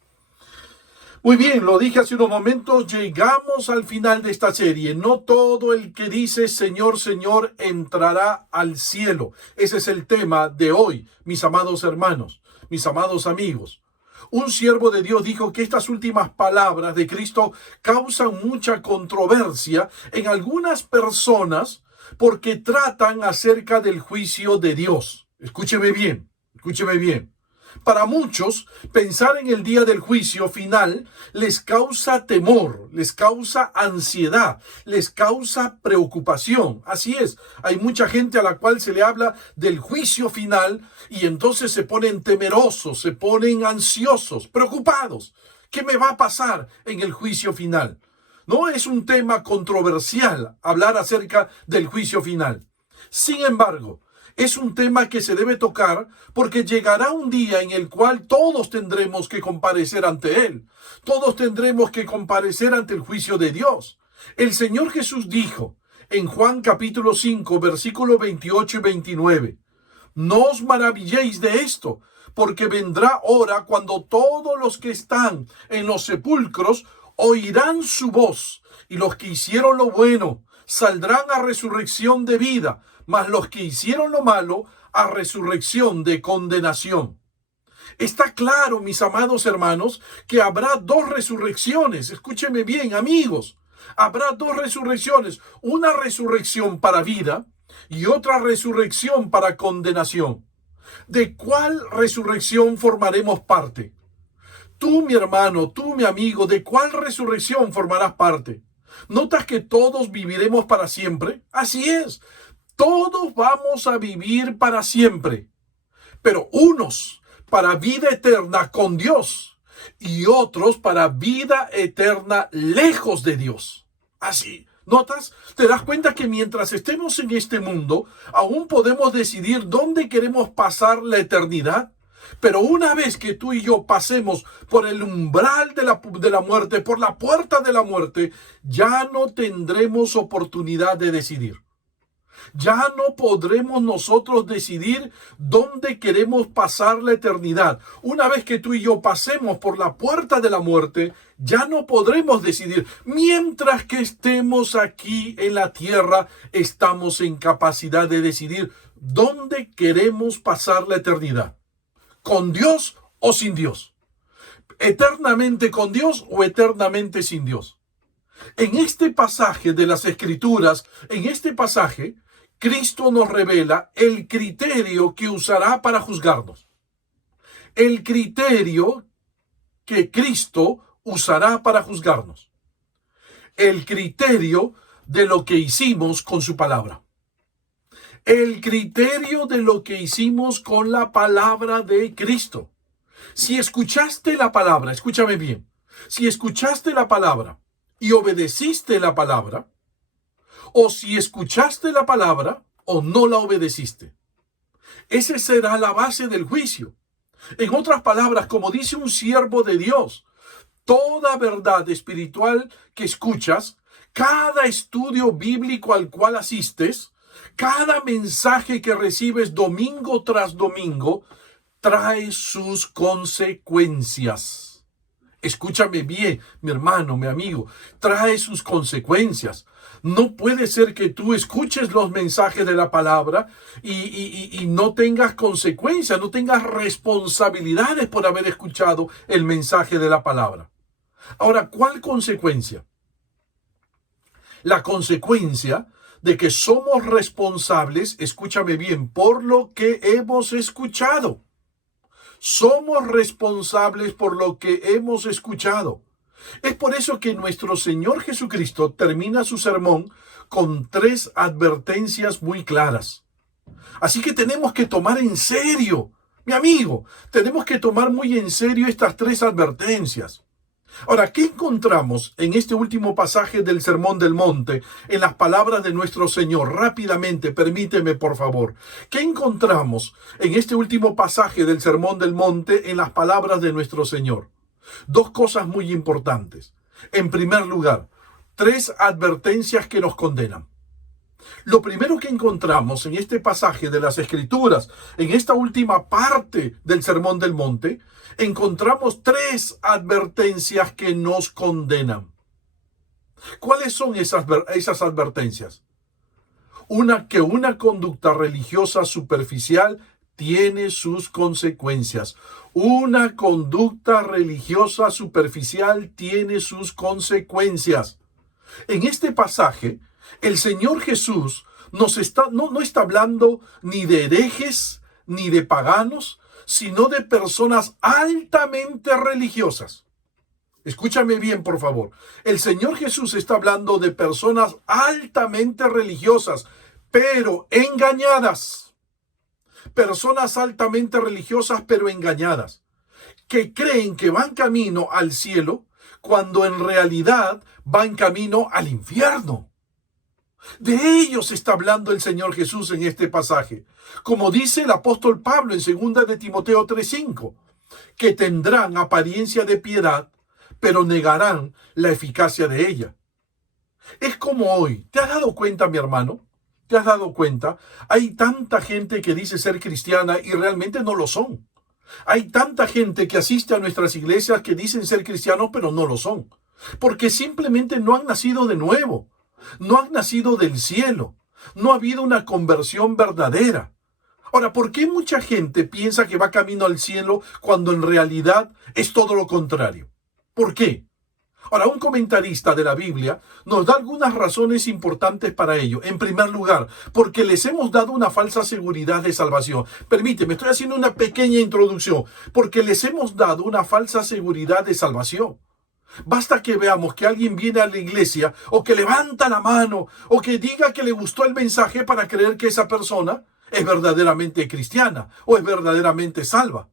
Muy bien, lo dije hace unos momentos, llegamos al final de esta serie. No todo el que dice Señor, Señor entrará al cielo. Ese es el tema de hoy, mis amados hermanos, mis amados amigos. Un siervo de Dios dijo que estas últimas palabras de Cristo causan mucha controversia en algunas personas porque tratan acerca del juicio de Dios. Escúcheme bien, escúcheme bien. Para muchos, pensar en el día del juicio final les causa temor, les causa ansiedad, les causa preocupación. Así es, hay mucha gente a la cual se le habla del juicio final y entonces se ponen temerosos, se ponen ansiosos, preocupados. ¿Qué me va a pasar en el juicio final? No es un tema controversial hablar acerca del juicio final. Sin embargo, es un tema que se debe tocar porque llegará un día en el cual todos tendremos que comparecer ante Él. Todos tendremos que comparecer ante el juicio de Dios. El Señor Jesús dijo en Juan capítulo 5, versículos 28 y 29, no os maravilléis de esto, porque vendrá hora cuando todos los que están en los sepulcros oirán su voz, y los que hicieron lo bueno saldrán a resurrección de vida, mas los que hicieron lo malo, a resurrección de condenación. Está claro, mis amados hermanos, que habrá dos resurrecciones. Escúcheme bien, amigos. Habrá dos resurrecciones. Una resurrección para vida y otra resurrección para condenación. ¿De cuál resurrección formaremos parte? Tú, mi hermano, tú, mi amigo, ¿de cuál resurrección formarás parte? ¿Notas que todos viviremos para siempre? Así es. Todos vamos a vivir para siempre, pero unos para vida eterna con Dios y otros para vida eterna lejos de Dios. Así, ¿notas? ¿Te das cuenta que mientras estemos en este mundo, aún podemos decidir dónde queremos pasar la eternidad? Pero una vez que tú y yo pasemos por el umbral de la muerte, por la puerta de la muerte, ya no tendremos oportunidad de decidir. Ya no podremos nosotros decidir dónde queremos pasar la eternidad. Una vez que tú y yo pasemos por la puerta de la muerte, ya no podremos decidir. Mientras que estemos aquí en la tierra, estamos en capacidad de decidir dónde queremos pasar la eternidad. ¿Con Dios o sin Dios? ¿Eternamente con Dios o eternamente sin Dios? En este pasaje de las Escrituras, en este pasaje, Cristo nos revela el criterio que usará para juzgarnos. El criterio que Cristo usará para juzgarnos. El criterio de lo que hicimos con su palabra. el criterio de lo que hicimos con la palabra de Cristo. Si escuchaste la palabra, escúchame bien, si escuchaste la palabra y obedeciste la palabra, o si escuchaste la palabra o no la obedeciste, esa será la base del juicio. En otras palabras, como dice un siervo de Dios, toda verdad espiritual que escuchas, cada estudio bíblico al cual asistes, cada mensaje que recibes domingo tras domingo, trae sus consecuencias. Escúchame bien, mi hermano, mi amigo, trae sus consecuencias. No puede ser que tú escuches los mensajes de la palabra y no tengas consecuencias, no tengas responsabilidades por haber escuchado el mensaje de la palabra. Ahora, ¿cuál consecuencia? La consecuencia de que somos responsables, escúchame bien, por lo que hemos escuchado. Somos responsables por lo que hemos escuchado. Es por eso que nuestro Señor Jesucristo termina su sermón con 3 advertencias muy claras. Así que tenemos que tomar en serio, mi amigo, tenemos que tomar muy en serio estas 3 advertencias. Ahora, ¿qué encontramos en este último pasaje del Sermón del Monte, en las palabras de nuestro Señor? Rápidamente, permíteme, por favor. ¿Qué encontramos en este último pasaje del Sermón del Monte, en las palabras de nuestro Señor? 2 cosas muy importantes. En primer lugar, 3 advertencias que nos condenan. Lo primero que encontramos en este pasaje de las Escrituras, en esta última parte del Sermón del Monte, encontramos 3 advertencias que nos condenan. ¿Cuáles son esas advertencias? Que una conducta religiosa superficial tiene sus consecuencias. Una conducta religiosa superficial tiene sus consecuencias. En este pasaje, el Señor Jesús no está hablando ni de herejes ni de paganos, sino de personas altamente religiosas. Escúchame bien, por favor. El Señor Jesús está hablando de personas altamente religiosas, pero engañadas. Personas altamente religiosas, pero engañadas, que creen que van camino al cielo, cuando en realidad van camino al infierno. De ellos está hablando el Señor Jesús en este pasaje. Como dice el apóstol Pablo en 2 de Timoteo 3:5, que tendrán apariencia de piedad, pero negarán la eficacia de ella. Es como hoy. ¿Te has dado cuenta, mi hermano? ¿Te has dado cuenta? Hay tanta gente que dice ser cristiana y realmente no lo son. Hay tanta gente que asiste a nuestras iglesias que dicen ser cristianos, pero no lo son. Porque simplemente no han nacido de nuevo. No han nacido del cielo. No ha habido una conversión verdadera. Ahora, ¿por qué mucha gente piensa que va camino al cielo cuando en realidad es todo lo contrario? ¿Por qué? Ahora, un comentarista de la Biblia nos da algunas razones importantes para ello. En primer lugar, porque les hemos dado una falsa seguridad de salvación. Permíteme, estoy haciendo una pequeña introducción. Porque les hemos dado una falsa seguridad de salvación. Basta que veamos que alguien viene a la iglesia o que levanta la mano o que diga que le gustó el mensaje para creer que esa persona es verdaderamente cristiana o es verdaderamente salva.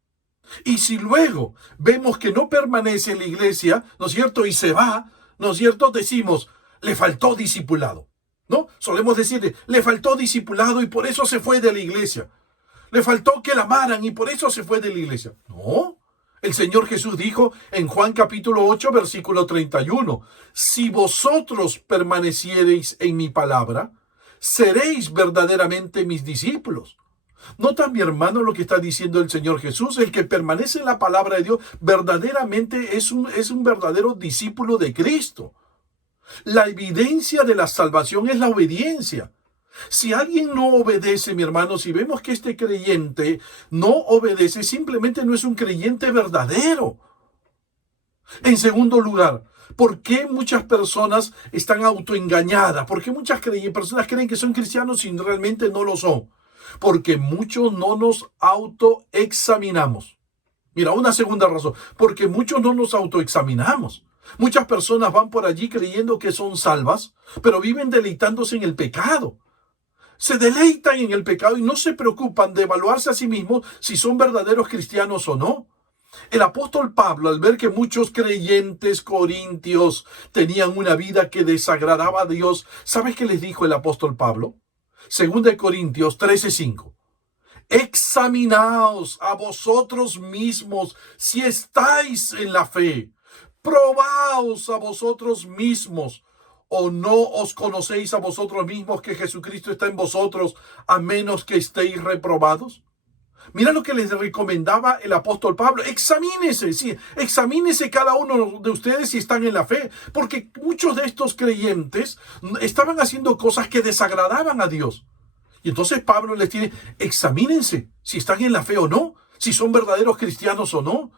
Y si luego vemos que no permanece en la iglesia, ¿no es cierto? Y se va, ¿no es cierto? Decimos, le faltó discipulado, ¿no? Solemos decirle, le faltó discipulado y por eso se fue de la iglesia. Le faltó que la amaran y por eso se fue de la iglesia. No. El Señor Jesús dijo en Juan capítulo 8, versículo 31, si vosotros permaneciereis en mi palabra, seréis verdaderamente mis discípulos. Nota, mi hermano, lo que está diciendo el Señor Jesús. El que permanece en la palabra de Dios verdaderamente es un verdadero discípulo de Cristo. La evidencia de la salvación es la obediencia. Si alguien no obedece, mi hermano, si vemos que este creyente no obedece, simplemente no es un creyente verdadero. En segundo lugar, ¿por qué muchas personas están autoengañadas? ¿Por qué muchas personas creen que son cristianos y realmente no lo son? Porque muchos no nos autoexaminamos. Mira, una segunda razón, porque muchos no nos autoexaminamos. Muchas personas van por allí creyendo que son salvas, pero viven deleitándose en el pecado. Se deleitan en el pecado y no se preocupan de evaluarse a sí mismos si son verdaderos cristianos o no. El apóstol Pablo, al ver que muchos creyentes corintios tenían una vida que desagradaba a Dios, ¿sabes qué les dijo el apóstol Pablo? 2 Corintios 13:5. Examinaos a vosotros mismos si estáis en la fe. Probaos a vosotros mismos. ¿O no os conocéis a vosotros mismos que Jesucristo está en vosotros, a menos que estéis reprobados? Mira lo que les recomendaba el apóstol Pablo. Examínese, sí, examínese cada uno de ustedes si están en la fe, porque muchos de estos creyentes estaban haciendo cosas que desagradaban a Dios. Y entonces Pablo les dice, examínense si están en la fe o no, si son verdaderos cristianos o no.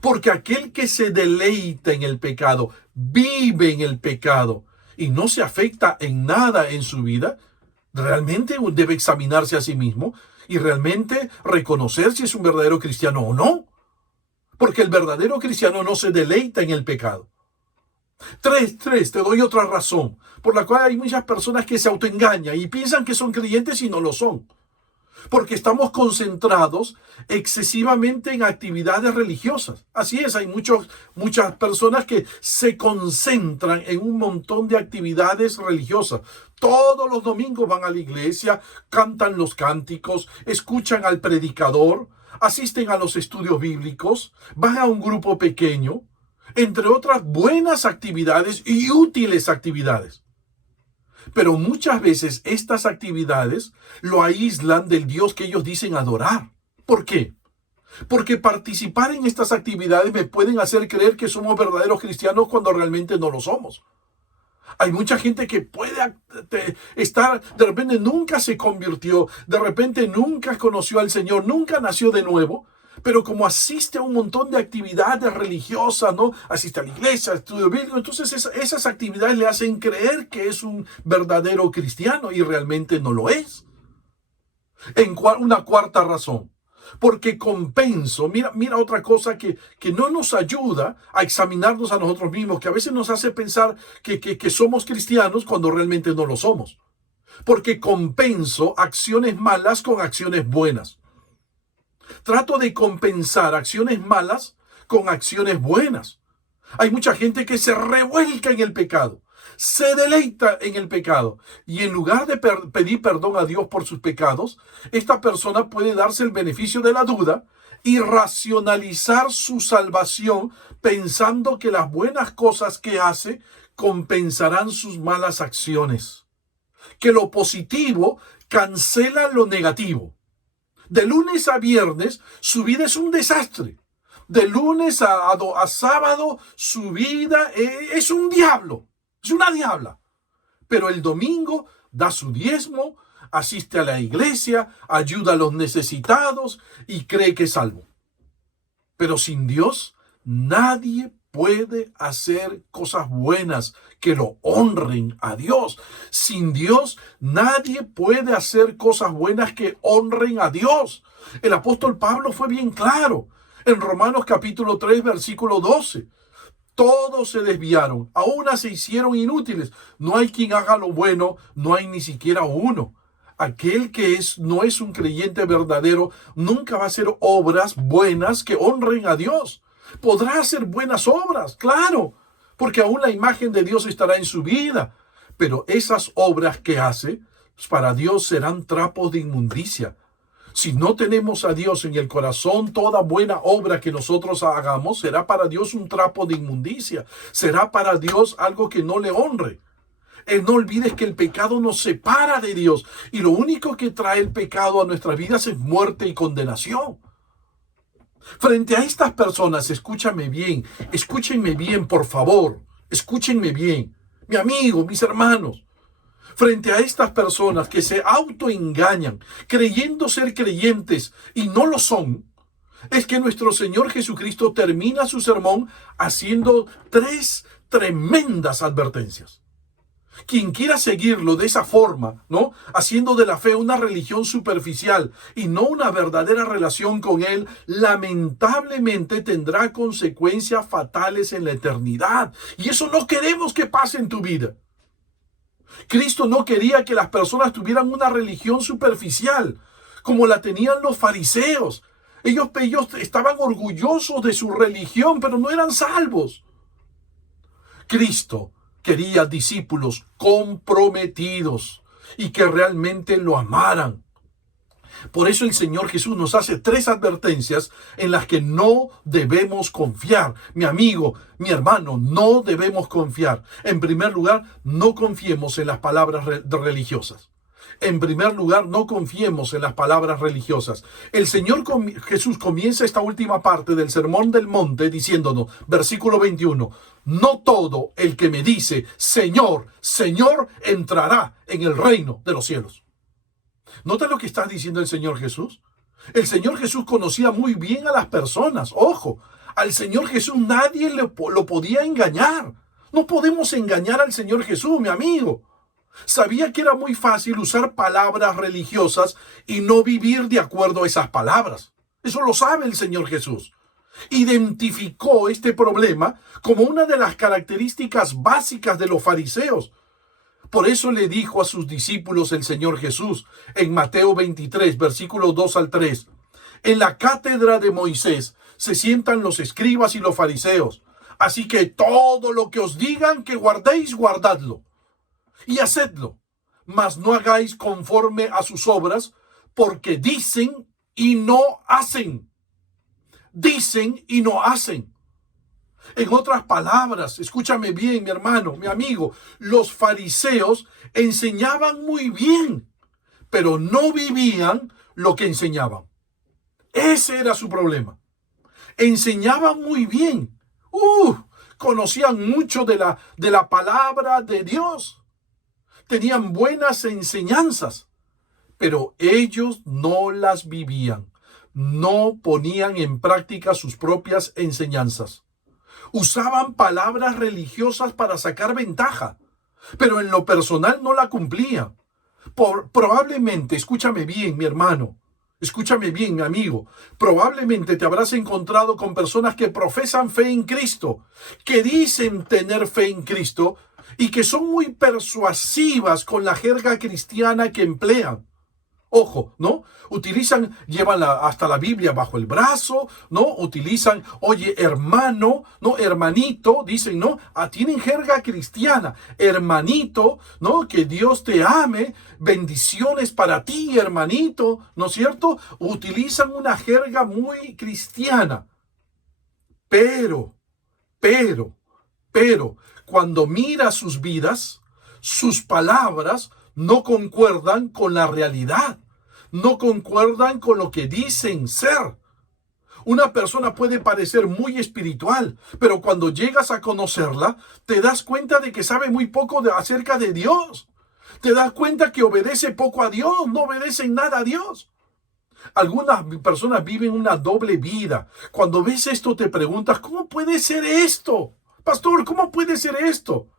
Porque aquel que se deleita en el pecado, vive en el pecado, y no se afecta en nada en su vida, realmente debe examinarse a sí mismo y realmente reconocer si es un verdadero cristiano o no. Porque el verdadero cristiano no se deleita en el pecado. Te doy otra razón por la cual hay muchas personas que se autoengañan y piensan que son creyentes y no lo son. Porque estamos concentrados excesivamente en actividades religiosas. Así es, hay muchas personas que se concentran en un montón de actividades religiosas. Todos los domingos van a la iglesia, cantan los cánticos, escuchan al predicador, asisten a los estudios bíblicos, van a un grupo pequeño, entre otras buenas actividades y útiles actividades. Pero muchas veces estas actividades lo aíslan del Dios que ellos dicen adorar. ¿Por qué? Porque participar en estas actividades me pueden hacer creer que somos verdaderos cristianos cuando realmente no lo somos. Hay mucha gente que puede estar, de repente nunca se convirtió, de repente nunca conoció al Señor, nunca nació de nuevo, pero como asiste a un montón de actividades religiosas, ¿no? Asiste a la iglesia, estudio bíblico, entonces esas actividades le hacen creer que es un verdadero cristiano y realmente no lo es. Una cuarta razón, porque compenso, mira otra cosa que no nos ayuda a examinarnos a nosotros mismos, que a veces nos hace pensar que somos cristianos cuando realmente no lo somos. Porque compenso acciones malas con acciones buenas. Trato de compensar acciones malas con acciones buenas. Hay mucha gente que se revuelca en el pecado, se deleita en el pecado, y en lugar de pedir perdón a Dios por sus pecados, esta persona puede darse el beneficio de la duda y racionalizar su salvación pensando que las buenas cosas que hace compensarán sus malas acciones. Que lo positivo cancela lo negativo. De lunes a viernes, su vida es un desastre. De lunes a sábado, su vida es un diablo. Es una diabla. Pero el domingo da su diezmo, asiste a la iglesia, ayuda a los necesitados y cree que es salvo. Pero sin Dios, nadie puede hacer cosas buenas que lo honren a Dios. Sin Dios, nadie puede hacer cosas buenas que honren a Dios. El apóstol Pablo fue bien claro en Romanos capítulo 3, versículo 12. Todos se desviaron, a una se hicieron inútiles. No hay quien haga lo bueno, no hay ni siquiera uno. Aquel que no es un creyente verdadero nunca va a hacer obras buenas que honren a Dios. Podrá hacer buenas obras, claro, porque aún la imagen de Dios estará en su vida. Pero esas obras que hace, para Dios serán trapos de inmundicia. Si no tenemos a Dios en el corazón, toda buena obra que nosotros hagamos será para Dios un trapo de inmundicia. Será para Dios algo que no le honre. No olvides que el pecado nos separa de Dios. Y lo único que trae el pecado a nuestras vidas es muerte y condenación. Frente a estas personas, escúchame bien, escúchenme bien, por favor, escúchenme bien, mi amigo, mis hermanos. Frente a estas personas que se autoengañan, creyendo ser creyentes y no lo son, es que nuestro Señor Jesucristo termina su sermón haciendo 3 tremendas advertencias. Quien quiera seguirlo de esa forma, ¿no? Haciendo de la fe una religión superficial y no una verdadera relación con Él, lamentablemente tendrá consecuencias fatales en la eternidad. Y eso no queremos que pase en tu vida. Cristo no quería que las personas tuvieran una religión superficial, como la tenían los fariseos. Ellos estaban orgullosos de su religión, pero no eran salvos. Cristo quería discípulos comprometidos y que realmente lo amaran. Por eso el Señor Jesús nos hace 3 advertencias en las que no debemos confiar. Mi amigo, mi hermano, no debemos confiar. En primer lugar, no confiemos en las palabras religiosas. En primer lugar, no confiemos en las palabras religiosas. El Señor Jesús comienza esta última parte del Sermón del Monte diciéndonos, versículo 21, no todo el que me dice, Señor, Señor, entrará en el reino de los cielos. ¿Nota lo que está diciendo el Señor Jesús? El Señor Jesús conocía muy bien a las personas. Ojo, al Señor Jesús nadie lo podía engañar. No podemos engañar al Señor Jesús, mi amigo. Sabía que era muy fácil usar palabras religiosas y no vivir de acuerdo a esas palabras. Eso lo sabe el Señor Jesús. Identificó este problema como una de las características básicas de los fariseos. Por eso le dijo a sus discípulos el Señor Jesús en Mateo 23, versículos 2 al 3. En la cátedra de Moisés se sientan los escribas y los fariseos. Así que todo lo que os digan que guardéis, guardadlo. Y hacedlo, mas no hagáis conforme a sus obras, porque dicen y no hacen. Dicen y no hacen. En otras palabras, escúchame bien, mi hermano, mi amigo, los fariseos enseñaban muy bien, pero no vivían lo que enseñaban. Ese era su problema. Enseñaban muy bien. Conocían mucho de la palabra de Dios. Tenían buenas enseñanzas, pero ellos no las vivían. No ponían en práctica sus propias enseñanzas. Usaban palabras religiosas para sacar ventaja, pero en lo personal no la cumplían. Probablemente, escúchame bien, mi hermano, escúchame bien, mi amigo, probablemente te habrás encontrado con personas que profesan fe en Cristo, que dicen tener fe en Cristo y que son muy persuasivas con la jerga cristiana que emplean. Ojo, ¿no? Llevan hasta la Biblia bajo el brazo, ¿no? Utilizan, oye, hermano, ¿no? Hermanito, dicen, ¿no? Tienen jerga cristiana. Hermanito, ¿no? Que Dios te ame, bendiciones para ti, hermanito, ¿no es cierto? Utilizan una jerga muy cristiana. Pero, cuando mira sus vidas, sus palabras no concuerdan con la realidad. No concuerdan con lo que dicen ser. Una persona puede parecer muy espiritual, pero cuando llegas a conocerla, te das cuenta de que sabe muy poco acerca de Dios. Te das cuenta que obedece poco a Dios, no obedece en nada a Dios. Algunas personas viven una doble vida. Cuando ves esto te preguntas, ¿cómo puede ser esto? Pastor, ¿cómo puede ser esto?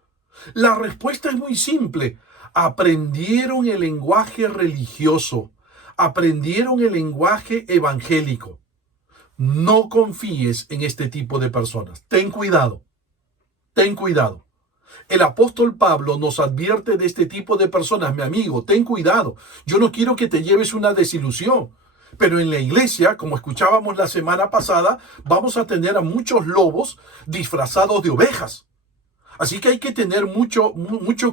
La respuesta es muy simple. Aprendieron el lenguaje religioso. Aprendieron el lenguaje evangélico. No confíes en este tipo de personas. Ten cuidado. Ten cuidado. El apóstol Pablo nos advierte de este tipo de personas. Mi amigo, ten cuidado. Yo no quiero que te lleves una desilusión. Pero en la iglesia, como escuchábamos la semana pasada, vamos a tener a muchos lobos disfrazados de ovejas. Así que hay que tener mucho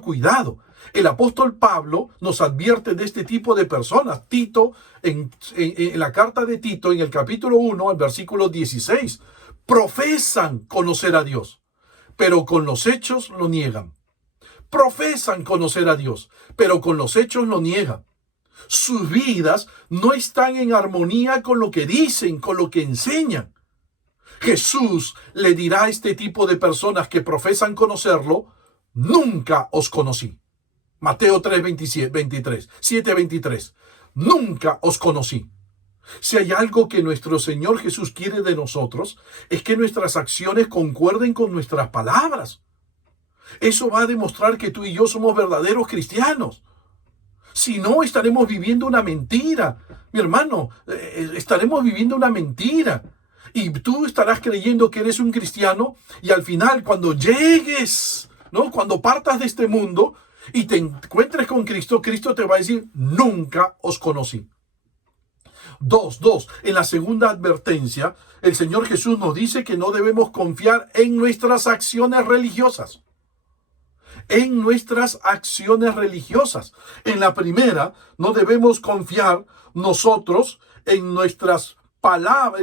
cuidado. El apóstol Pablo nos advierte de este tipo de personas. Tito, en la carta de Tito, en el capítulo 1, al versículo 16, profesan conocer a Dios, pero con los hechos lo niegan. Profesan conocer a Dios, pero con los hechos lo niegan. Sus vidas no están en armonía con lo que dicen, con lo que enseñan. Jesús le dirá a este tipo de personas que profesan conocerlo, nunca os conocí. Mateo 7:23. Nunca os conocí. Si hay algo que nuestro Señor Jesús quiere de nosotros, es que nuestras acciones concuerden con nuestras palabras. Eso va a demostrar que tú y yo somos verdaderos cristianos. Si no, estaremos viviendo una mentira. Mi hermano, estaremos viviendo una mentira. Y tú estarás creyendo que eres un cristiano y al final cuando llegues, ¿no? Cuando partas de este mundo, y te encuentres con Cristo, Cristo te va a decir, nunca os conocí. Dos, en la segunda advertencia, el Señor Jesús nos dice que no debemos confiar en nuestras acciones religiosas. En nuestras acciones religiosas. En la primera, no debemos confiar nosotros en nuestras palabras,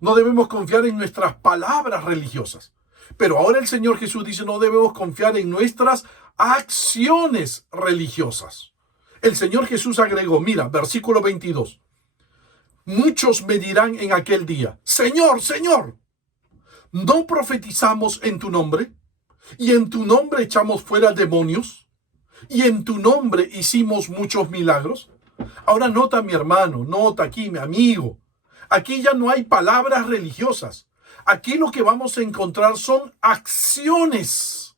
no debemos confiar en nuestras palabras religiosas. Pero ahora el Señor Jesús dice, no debemos confiar en nuestras acciones religiosas. El Señor Jesús agregó, mira, versículo 22. Muchos me dirán en aquel día, Señor, Señor, ¿no profetizamos en tu nombre? ¿Y en tu nombre echamos fuera demonios? ¿Y en tu nombre hicimos muchos milagros? Ahora nota, mi hermano, nota aquí, mi amigo. Aquí ya no hay palabras religiosas. Aquí lo que vamos a encontrar son acciones,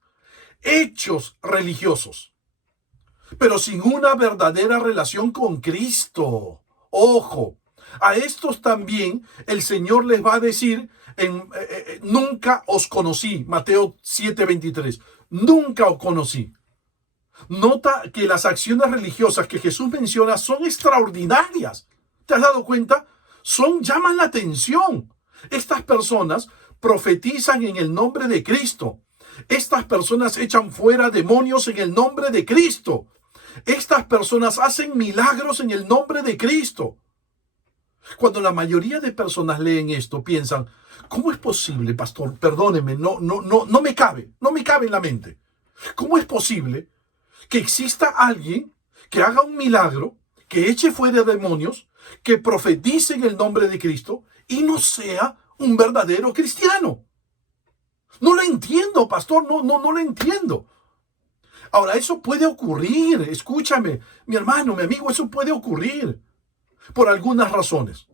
hechos religiosos, pero sin una verdadera relación con Cristo. Ojo, a estos también el Señor les va a decir, nunca os conocí, Mateo 7:23, nunca os conocí. Nota que las acciones religiosas que Jesús menciona son extraordinarias. ¿Te has dado cuenta? Llaman la atención. Estas personas profetizan en el nombre de Cristo. Estas personas echan fuera demonios en el nombre de Cristo. Estas personas hacen milagros en el nombre de Cristo. Cuando la mayoría de personas leen esto, piensan, ¿cómo es posible, pastor? Perdóneme, no me cabe en la mente. ¿Cómo es posible que exista alguien que haga un milagro, que eche fuera demonios, que profetice en el nombre de Cristo y no sea un verdadero cristiano? No lo entiendo, pastor, no lo entiendo. Ahora, eso puede ocurrir, escúchame, mi hermano, mi amigo, eso puede ocurrir por algunas razones.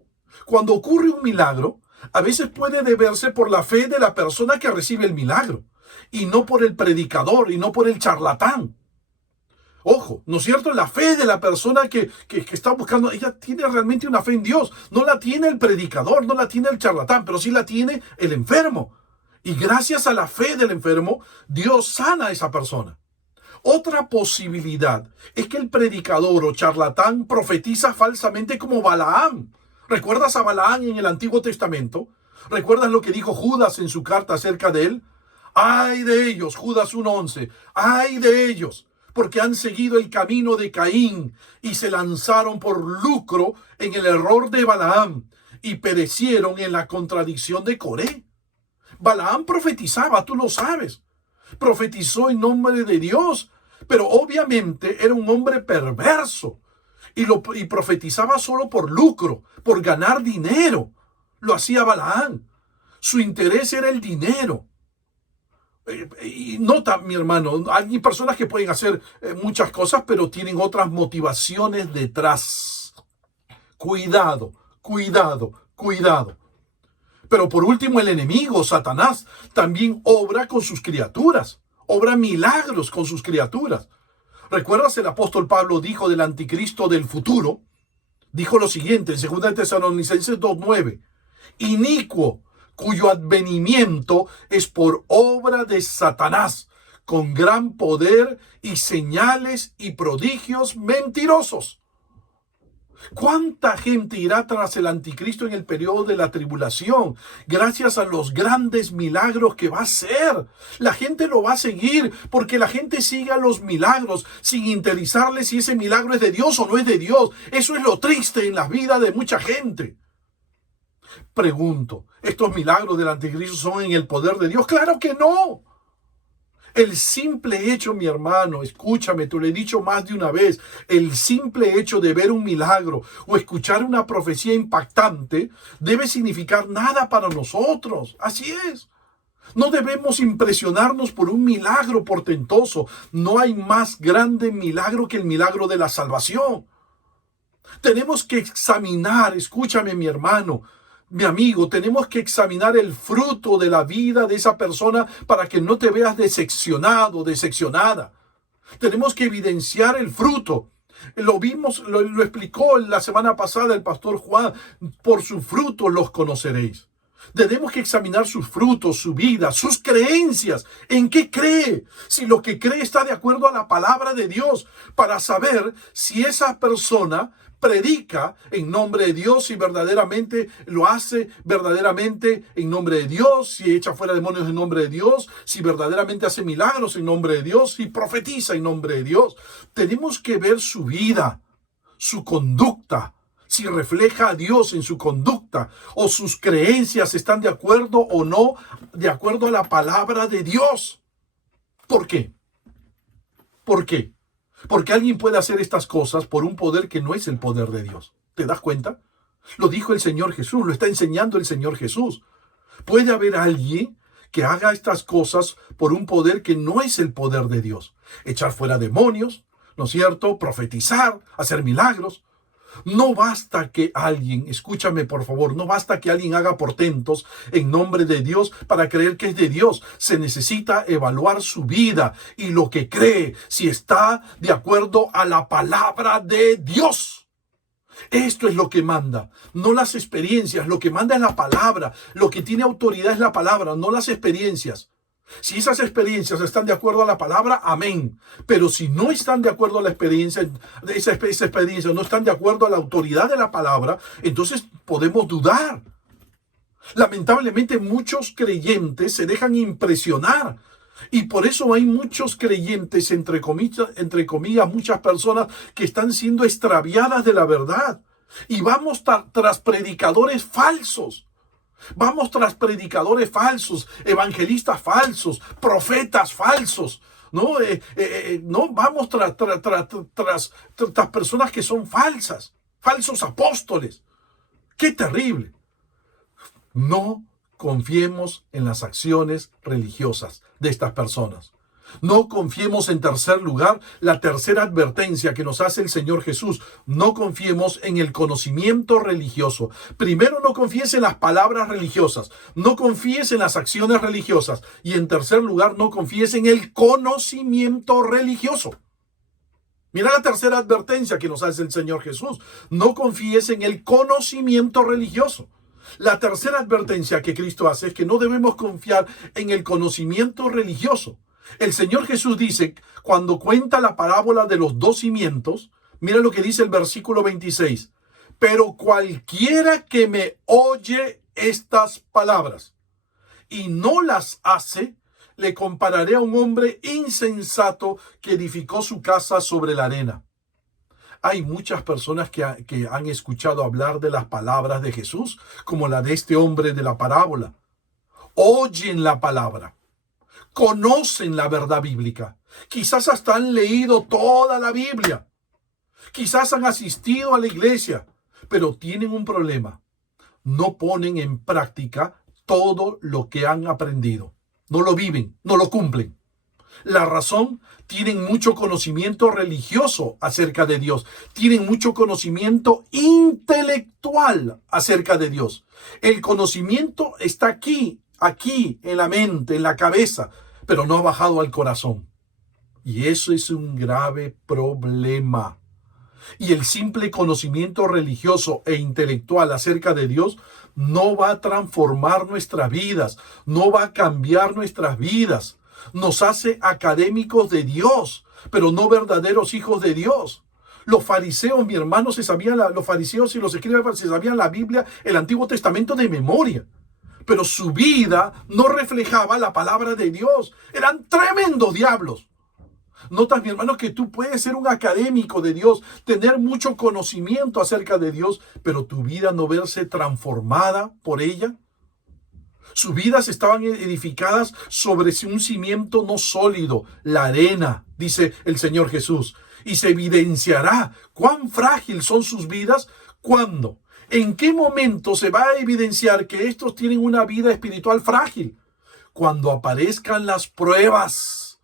Cuando ocurre un milagro, a veces puede deberse por la fe de la persona que recibe el milagro, y no por el predicador, y no por el charlatán. Ojo, ¿no es cierto? La fe de la persona que está buscando, ella tiene realmente una fe en Dios. No la tiene el predicador, no la tiene el charlatán, pero sí la tiene el enfermo. Y gracias a la fe del enfermo, Dios sana a esa persona. Otra posibilidad es que el predicador o charlatán profetiza falsamente como Balaam. ¿Recuerdas a Balaam en el Antiguo Testamento? ¿Recuerdas lo que dijo Judas en su carta acerca de él? ¡Ay de ellos! Judas 1:11. ¡Ay de ellos! Porque han seguido el camino de Caín y se lanzaron por lucro en el error de Balaam y perecieron en la contradicción de Coré. Balaam profetizaba, tú lo sabes. Profetizó en nombre de Dios, pero obviamente era un hombre perverso y profetizaba solo por lucro, por ganar dinero. Lo hacía Balaam. Su interés era el dinero. Y nota, mi hermano, hay personas que pueden hacer muchas cosas, pero tienen otras motivaciones detrás. Cuidado, cuidado, cuidado. Pero por último, el enemigo, Satanás, también obra con sus criaturas. Obra milagros con sus criaturas. ¿Recuerdas? El apóstol Pablo dijo del anticristo del futuro? Dijo lo siguiente en 2 Tesalonicenses 2:9. Inicuo, cuyo advenimiento es por obra de Satanás, con gran poder y señales y prodigios mentirosos. ¿Cuánta gente irá tras el anticristo en el periodo de la tribulación? Gracias a los grandes milagros que va a hacer. La gente lo va a seguir porque la gente sigue a los milagros sin interesarle si ese milagro es de Dios o no es de Dios. Eso es lo triste en la vida de mucha gente. Pregunto, ¿estos milagros del anticristo son en el poder de Dios? ¡Claro que no! El simple hecho, mi hermano, escúchame, te lo he dicho más de una vez, el simple hecho de ver un milagro o escuchar una profecía impactante debe significar nada para nosotros. Así es. No debemos impresionarnos por un milagro portentoso. No hay más grande milagro que el milagro de la salvación. Tenemos que examinar, escúchame, mi hermano, mi amigo, tenemos que examinar el fruto de la vida de esa persona para que no te veas decepcionado, decepcionada. Tenemos que evidenciar el fruto. Lo vimos, lo explicó la semana pasada el pastor Juan. Por su fruto los conoceréis. Tenemos que examinar sus frutos, su vida, sus creencias. ¿En qué cree? Si lo que cree está de acuerdo a la palabra de Dios, para saber si esa persona predica en nombre de Dios, si verdaderamente lo hace verdaderamente en nombre de Dios, si echa fuera demonios en nombre de Dios, si verdaderamente hace milagros en nombre de Dios, si profetiza en nombre de Dios. Tenemos que ver su vida, su conducta, si refleja a Dios en su conducta o sus creencias están de acuerdo o no de acuerdo a la palabra de Dios. ¿Por qué? ¿Por qué? Porque alguien puede hacer estas cosas por un poder que no es el poder de Dios. ¿Te das cuenta? Lo dijo el Señor Jesús, lo está enseñando el Señor Jesús. Puede haber alguien que haga estas cosas por un poder que no es el poder de Dios. Echar fuera demonios, ¿no es cierto? Profetizar, hacer milagros. No basta que alguien, escúchame por favor, no basta que alguien haga portentos en nombre de Dios para creer que es de Dios. Se necesita evaluar su vida y lo que cree, si está de acuerdo a la palabra de Dios. Esto es lo que manda, no las experiencias. Lo que manda es la palabra. Lo que tiene autoridad es la palabra, no las experiencias. Si esas experiencias están de acuerdo a la palabra, amén. Pero si no están de acuerdo a la experiencia, esa experiencia no están de acuerdo a la autoridad de la palabra, entonces podemos dudar. Lamentablemente muchos creyentes se dejan impresionar. Y por eso hay muchos creyentes, entre comillas, muchas personas que están siendo extraviadas de la verdad. Y vamos tras predicadores falsos. Vamos tras predicadores falsos, evangelistas falsos, profetas falsos, ¿no? No vamos tras personas que son falsas, falsos apóstoles. ¡Qué terrible! No confiemos en las acciones religiosas de estas personas. No confiemos, en tercer lugar, la tercera advertencia que nos hace el Señor Jesús. No confiemos en el conocimiento religioso. Primero, no confíes en las palabras religiosas. No confíes en las acciones religiosas. Y en tercer lugar, no confíes en el conocimiento religioso. Mira la tercera advertencia que nos hace el Señor Jesús. No confíes en el conocimiento religioso. La tercera advertencia que Cristo hace es que no debemos confiar en el conocimiento religioso. El Señor Jesús dice, cuando cuenta la parábola de los 2 cimientos, mira lo que dice el versículo 26. Pero cualquiera que me oye estas palabras y no las hace, le compararé a un hombre insensato que edificó su casa sobre la arena. Hay muchas personas que han escuchado hablar de las palabras de Jesús, como la de este hombre de la parábola. Oyen la palabra. Conocen la verdad bíblica. Quizás hasta han leído toda la Biblia. Quizás han asistido a la iglesia, pero tienen un problema. No ponen en práctica todo lo que han aprendido. No lo viven, no lo cumplen. La razón, tienen mucho conocimiento religioso acerca de Dios. Tienen mucho conocimiento intelectual acerca de Dios. El conocimiento está aquí en la mente, en la cabeza, pero no ha bajado al corazón. Y eso es un grave problema. Y el simple conocimiento religioso e intelectual acerca de Dios no va a transformar nuestras vidas, no va a cambiar nuestras vidas. Nos hace académicos de Dios, pero no verdaderos hijos de Dios. Los fariseos, mi hermano, los fariseos y los escribas se sabían la Biblia, el Antiguo Testamento de memoria. Pero su vida no reflejaba la palabra de Dios. Eran tremendos diablos. Notas, mi hermano, que tú puedes ser un académico de Dios, tener mucho conocimiento acerca de Dios, pero tu vida no verse transformada por ella. Sus vidas estaban edificadas sobre un cimiento no sólido, la arena, dice el Señor Jesús. Y se evidenciará cuán frágil son sus vidas cuando. ¿En qué momento se va a evidenciar que estos tienen una vida espiritual frágil? Cuando aparezcan las pruebas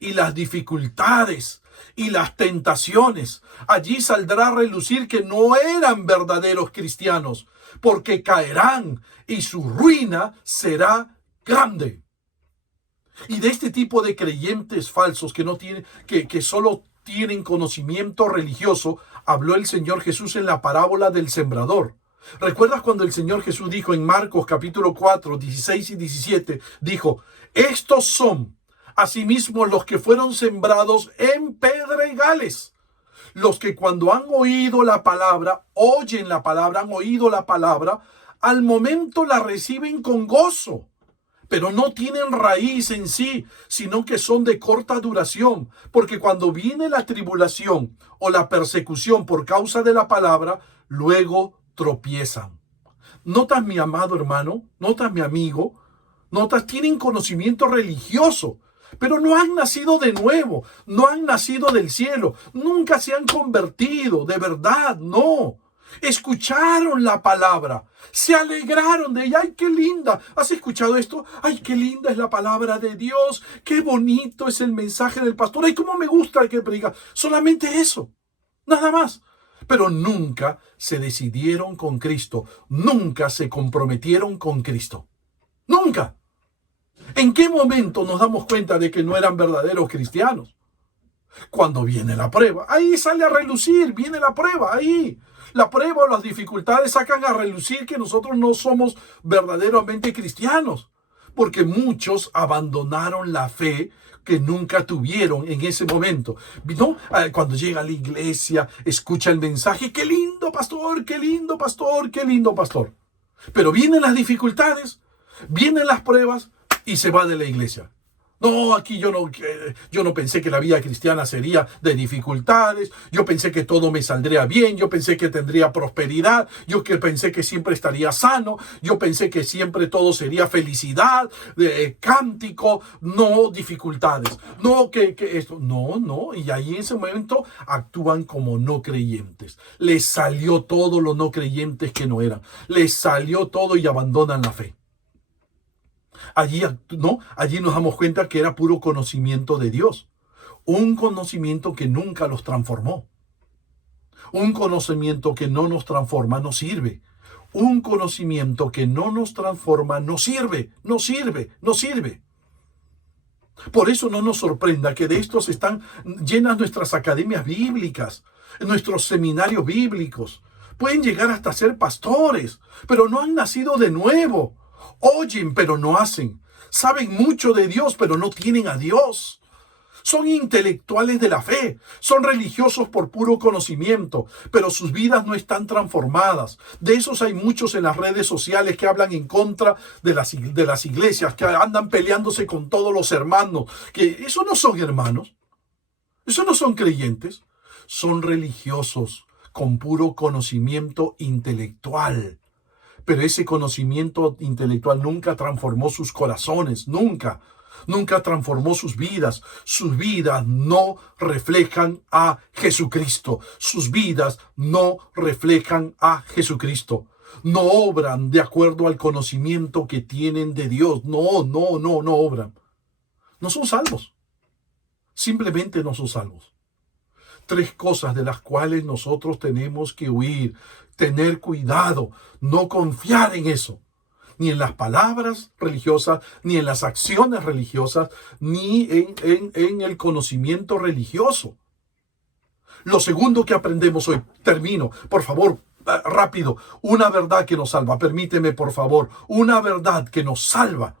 y las dificultades y las tentaciones. Allí saldrá a relucir que no eran verdaderos cristianos, porque caerán y su ruina será grande. Y de este tipo de creyentes falsos que solo tienen conocimiento religioso, habló el Señor Jesús en la parábola del sembrador. ¿Recuerdas cuando el Señor Jesús dijo en Marcos capítulo 4, 16 y 17? Dijo, estos son asimismo los que fueron sembrados en pedregales. Los que cuando han oído la palabra, oyen la palabra, han oído la palabra, al momento la reciben con gozo, pero no tienen raíz en sí, sino que son de corta duración, porque cuando viene la tribulación o la persecución por causa de la palabra, luego tropiezan. ¿Notas, mi amado hermano? ¿Notas, mi amigo? ¿Notas? Tienen conocimiento religioso, pero no han nacido de nuevo, no han nacido del cielo, nunca se han convertido, de verdad, no. Escucharon la palabra, se alegraron de ella. ¡Ay, qué linda! ¿Has escuchado esto? ¡Ay, qué linda es la palabra de Dios! ¡Qué bonito es el mensaje del pastor! ¡Ay, cómo me gusta el que predica! Solamente eso, nada más. Pero nunca se decidieron con Cristo, nunca se comprometieron con Cristo. ¡Nunca! ¿En qué momento nos damos cuenta de que no eran verdaderos cristianos? Cuando viene la prueba. Ahí sale a relucir, viene la prueba, ahí. La prueba o las dificultades sacan a relucir que nosotros no somos verdaderamente cristianos. Porque muchos abandonaron la fe que nunca tuvieron en ese momento. ¿No? Cuando llega a la iglesia, escucha el mensaje, ¡qué lindo pastor, qué lindo pastor, qué lindo pastor! Pero vienen las dificultades, vienen las pruebas y se va de la iglesia. No, aquí yo no pensé que la vida cristiana sería de dificultades, yo pensé que todo me saldría bien, yo pensé que tendría prosperidad, pensé que siempre estaría sano, yo pensé que siempre todo sería felicidad, cántico, no dificultades, no que esto, no, y ahí en ese momento actúan como no creyentes, les salió todo lo no creyentes que no eran, les salió todo y abandonan la fe. Allí nos damos cuenta que era puro conocimiento de Dios. Un conocimiento que nunca los transformó. Un conocimiento que no nos transforma no sirve. Un conocimiento que no nos transforma no sirve. Por eso no nos sorprenda que de estos están llenas nuestras academias bíblicas, nuestros seminarios bíblicos. Pueden llegar hasta ser pastores, pero no han nacido de nuevo. Oyen, pero no hacen. Saben mucho de Dios, pero no tienen a Dios. Son intelectuales de la fe. Son religiosos por puro conocimiento, pero sus vidas no están transformadas. De esos hay muchos en las redes sociales que hablan en contra de las iglesias, que andan peleándose con todos los hermanos. Que eso no son hermanos. Eso no son creyentes. Son religiosos con puro conocimiento intelectual. Pero ese conocimiento intelectual nunca transformó sus corazones, nunca transformó sus vidas. Sus vidas no reflejan a Jesucristo. Sus vidas no reflejan a Jesucristo. No obran de acuerdo al conocimiento que tienen de Dios. No obran. No son salvos. Simplemente no son salvos. 3 cosas de las cuales nosotros tenemos que huir. Tener cuidado, no confiar en eso, ni en las palabras religiosas, ni en las acciones religiosas, ni en el conocimiento religioso. Lo segundo que aprendemos hoy, termino, por favor, rápido, una verdad que nos salva, permíteme por favor, una verdad que nos salva.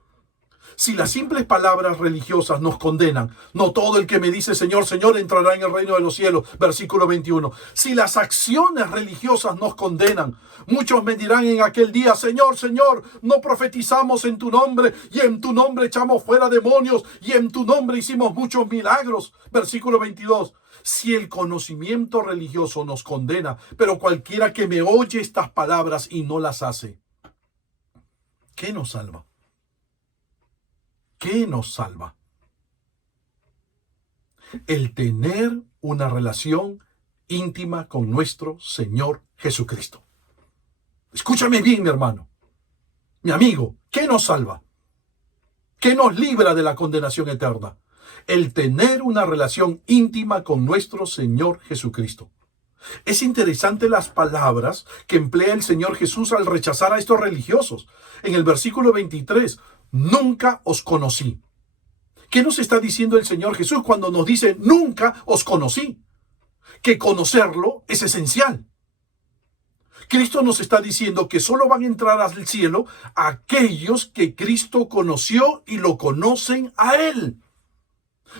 Si las simples palabras religiosas nos condenan, no todo el que me dice Señor, Señor entrará en el reino de los cielos, versículo 21. Si las acciones religiosas nos condenan, muchos me dirán en aquel día, Señor, Señor, no profetizamos en tu nombre, y en tu nombre echamos fuera demonios, y en tu nombre hicimos muchos milagros, versículo 22. Si el conocimiento religioso nos condena, pero cualquiera que me oye estas palabras y no las hace, ¿qué nos salva? ¿Qué nos salva? El tener una relación íntima con nuestro Señor Jesucristo. Escúchame bien, mi hermano, mi amigo, ¿qué nos salva? ¿Qué nos libra de la condenación eterna? El tener una relación íntima con nuestro Señor Jesucristo. Es interesante las palabras que emplea el Señor Jesús al rechazar a estos religiosos. En el versículo 23, nunca os conocí. ¿Qué nos está diciendo el Señor Jesús cuando nos dice nunca os conocí? Que conocerlo es esencial. Cristo nos está diciendo que solo van a entrar al cielo aquellos que Cristo conoció y lo conocen a Él.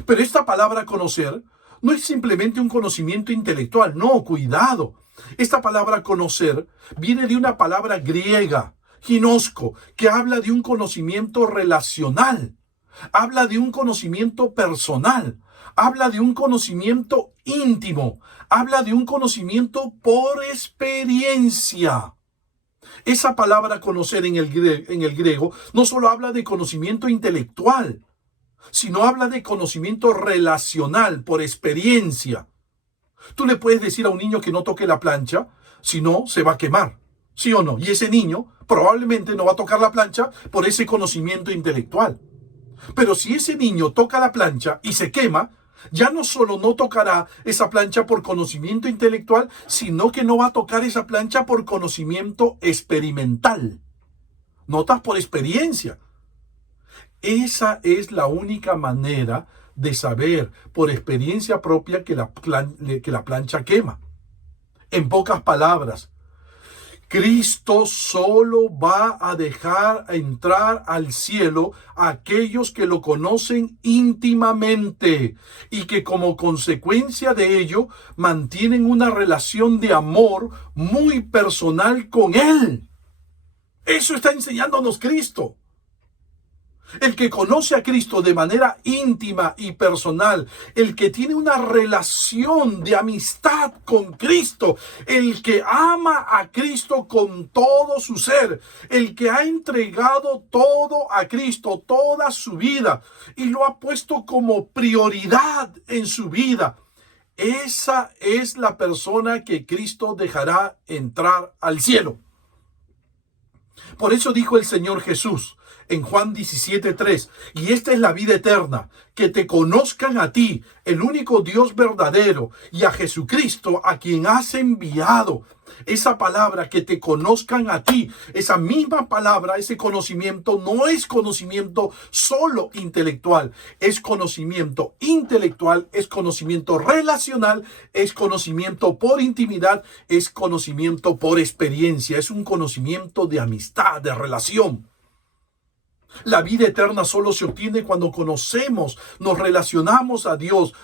Pero esta palabra conocer no es simplemente un conocimiento intelectual. No, cuidado. Esta palabra conocer viene de una palabra griega, ginosko, que habla de un conocimiento relacional. Habla de un conocimiento personal. Habla de un conocimiento íntimo. Habla de un conocimiento por experiencia. Esa palabra conocer en el griego no solo habla de conocimiento intelectual, sino habla de conocimiento relacional, por experiencia. Tú le puedes decir a un niño que no toque la plancha, si no, se va a quemar. ¿Sí o no? Y ese niño probablemente no va a tocar la plancha por ese conocimiento intelectual. Pero si ese niño toca la plancha y se quema, ya no solo no tocará esa plancha por conocimiento intelectual, sino que no va a tocar esa plancha por conocimiento experimental. ¿Notas? Por experiencia. Esa es la única manera de saber por experiencia propia que la plancha quema. En pocas palabras, Cristo solo va a dejar entrar al cielo a aquellos que lo conocen íntimamente y que como consecuencia de ello mantienen una relación de amor muy personal con Él. Eso está enseñándonos Cristo. El que conoce a Cristo de manera íntima y personal, el que tiene una relación de amistad con Cristo, el que ama a Cristo con todo su ser, el que ha entregado todo a Cristo, toda su vida, y lo ha puesto como prioridad en su vida. Esa es la persona que Cristo dejará entrar al cielo. Por eso dijo el Señor Jesús en Juan 17:3, y esta es la vida eterna, que te conozcan a ti, el único Dios verdadero, y a Jesucristo a quien has enviado. Esa palabra, que te conozcan a ti, esa misma palabra, ese conocimiento no es conocimiento solo intelectual, es conocimiento intelectual, es conocimiento relacional, es conocimiento por intimidad, es conocimiento por experiencia, es un conocimiento de amistad, de relación. La vida eterna solo se obtiene cuando conocemos, nos relacionamos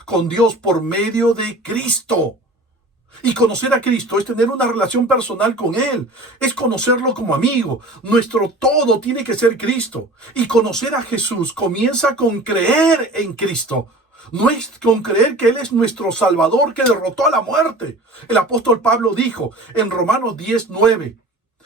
con Dios por medio de Cristo. Y conocer a Cristo es tener una relación personal con Él, es conocerlo como amigo. Nuestro todo tiene que ser Cristo. Y conocer a Jesús comienza con creer en Cristo. No es con creer que Él es nuestro Salvador que derrotó a la muerte. El apóstol Pablo dijo en Romanos 10:9,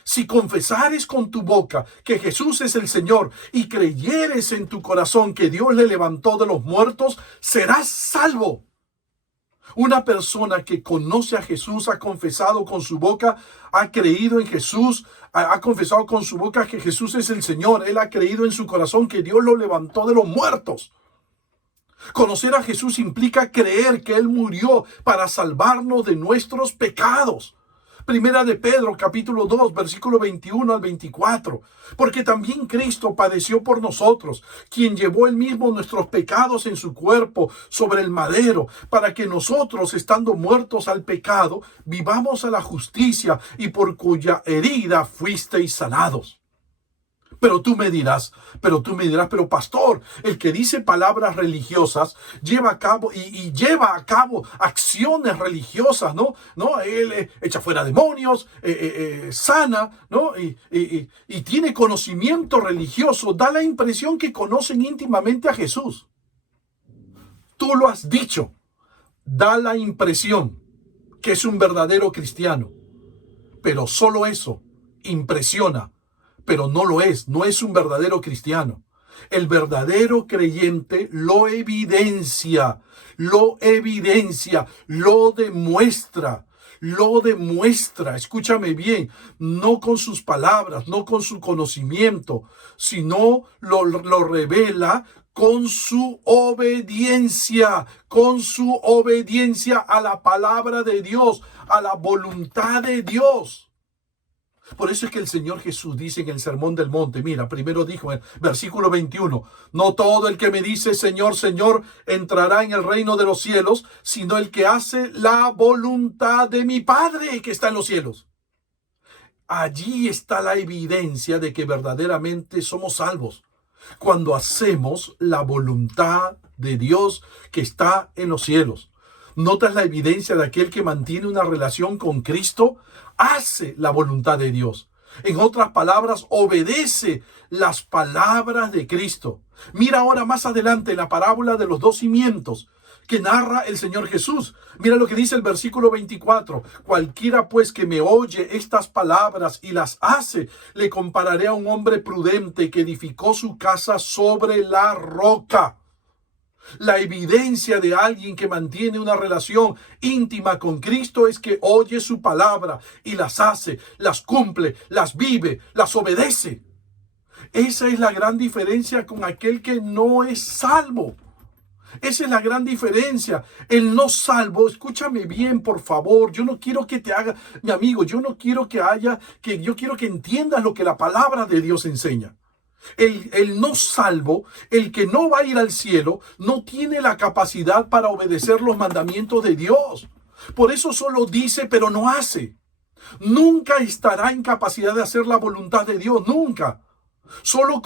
si confesares con tu boca que Jesús es el Señor y creyeres en tu corazón que Dios le levantó de los muertos, serás salvo. Una persona que conoce a Jesús, ha confesado con su boca, ha creído en Jesús, ha confesado con su boca que Jesús es el Señor. Él ha creído en su corazón que Dios lo levantó de los muertos. Conocer a Jesús implica creer que Él murió para salvarnos de nuestros pecados. Primera de Pedro, capítulo 2, versículo 21 al 24. Porque también Cristo padeció por nosotros, quien llevó él mismo nuestros pecados en su cuerpo sobre el madero, para que nosotros, estando muertos al pecado, vivamos a la justicia, y por cuya herida fuisteis sanados. Pero tú me dirás, pero pastor, el que dice palabras religiosas lleva a cabo y lleva a cabo acciones religiosas, ¿no? Él echa fuera demonios, sana, ¿no? Y tiene conocimiento religioso, da la impresión que conocen íntimamente a Jesús. Tú lo has dicho, da la impresión que es un verdadero cristiano, pero solo eso impresiona. Pero no lo es, no es un verdadero cristiano. El verdadero creyente lo evidencia, lo demuestra, escúchame bien, no con sus palabras, no con su conocimiento, sino lo revela con su obediencia a la palabra de Dios, a la voluntad de Dios. Por eso es que el Señor Jesús dice en el Sermón del Monte, mira, primero dijo en versículo 21, no todo el que me dice Señor, Señor, entrará en el reino de los cielos, sino el que hace la voluntad de mi Padre que está en los cielos. Allí está la evidencia de que verdaderamente somos salvos. Cuando hacemos la voluntad de Dios que está en los cielos. ¿Notas la evidencia de aquel que mantiene una relación con Cristo? Hace la voluntad de Dios. En otras palabras, obedece las palabras de Cristo. Mira ahora más adelante la parábola de los dos cimientos que narra el Señor Jesús. Mira lo que dice el versículo 24. Cualquiera pues que me oye estas palabras y las hace, le compararé a un hombre prudente que edificó su casa sobre la roca. La evidencia de alguien que mantiene una relación íntima con Cristo es que oye su palabra y las hace, las cumple, las vive, las obedece. Esa es la gran diferencia con aquel que no es salvo. Esa es la gran diferencia. El no salvo, escúchame bien, por favor. Yo no quiero que te haga, mi amigo, yo quiero que entiendas lo que la palabra de Dios enseña. El no salvo, el que no va a ir al cielo, no tiene la capacidad para obedecer los mandamientos de Dios. Por eso solo dice, pero no hace. Nunca estará en capacidad de hacer la voluntad de Dios, nunca. Solo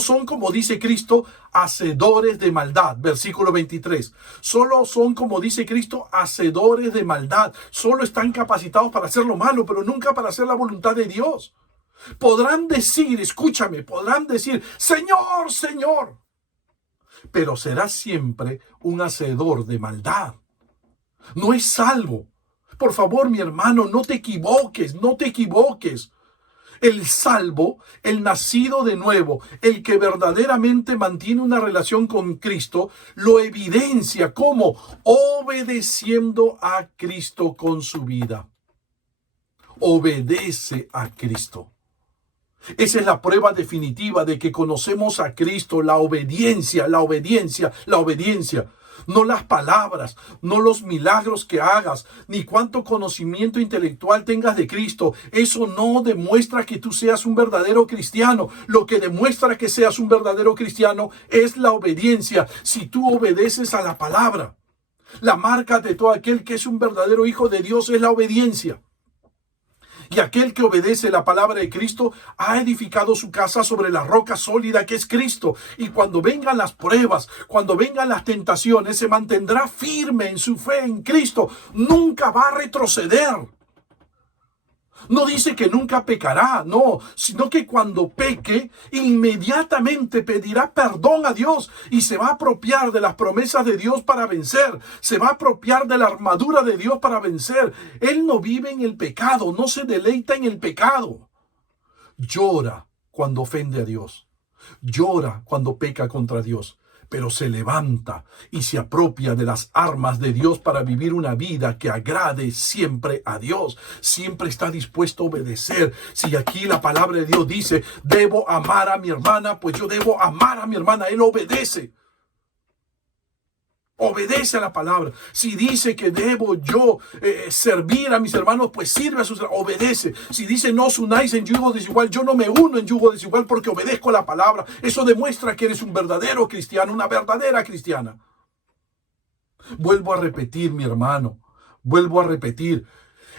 son, como dice Cristo, hacedores de maldad. Versículo 23. Solo son, como dice Cristo, hacedores de maldad. Solo están capacitados para hacer lo malo, pero nunca para hacer la voluntad de Dios. Podrán decir, escúchame, podrán decir, Señor, Señor, pero será siempre un hacedor de maldad. No es salvo. Por favor, mi hermano, no te equivoques, no te equivoques. El salvo, el nacido de nuevo, el que verdaderamente mantiene una relación con Cristo, lo evidencia como obedeciendo a Cristo con su vida. Obedece a Cristo. Esa es la prueba definitiva de que conocemos a Cristo, la obediencia, la obediencia, la obediencia. No las palabras, no los milagros que hagas, ni cuánto conocimiento intelectual tengas de Cristo. Eso no demuestra que tú seas un verdadero cristiano. Lo que demuestra que seas un verdadero cristiano es la obediencia. Si tú obedeces a la palabra, la marca de todo aquel que es un verdadero hijo de Dios es la obediencia. Y aquel que obedece la palabra de Cristo ha edificado su casa sobre la roca sólida que es Cristo. Y cuando vengan las pruebas, cuando vengan las tentaciones, se mantendrá firme en su fe en Cristo. Nunca va a retroceder. No dice que nunca pecará, no, sino que cuando peque, inmediatamente pedirá perdón a Dios y se va a apropiar de las promesas de Dios para vencer, se va a apropiar de la armadura de Dios para vencer. Él no vive en el pecado, no se deleita en el pecado. Llora cuando ofende a Dios, llora cuando peca contra Dios, pero se levanta y se apropia de las armas de Dios para vivir una vida que agrade siempre a Dios. Siempre está dispuesto a obedecer. Si aquí la palabra de Dios dice, debo amar a mi hermana, pues yo debo amar a mi hermana. Él obedece. Obedece a la palabra. Si dice que debo yo servir a mis hermanos, pues sirve a sus hermanos. Obedece. Si dice no os unáis en yugo desigual, yo no me uno en yugo desigual porque obedezco a la palabra. Eso demuestra que eres un verdadero cristiano, una verdadera cristiana. Vuelvo a repetir, mi hermano. Vuelvo a repetir.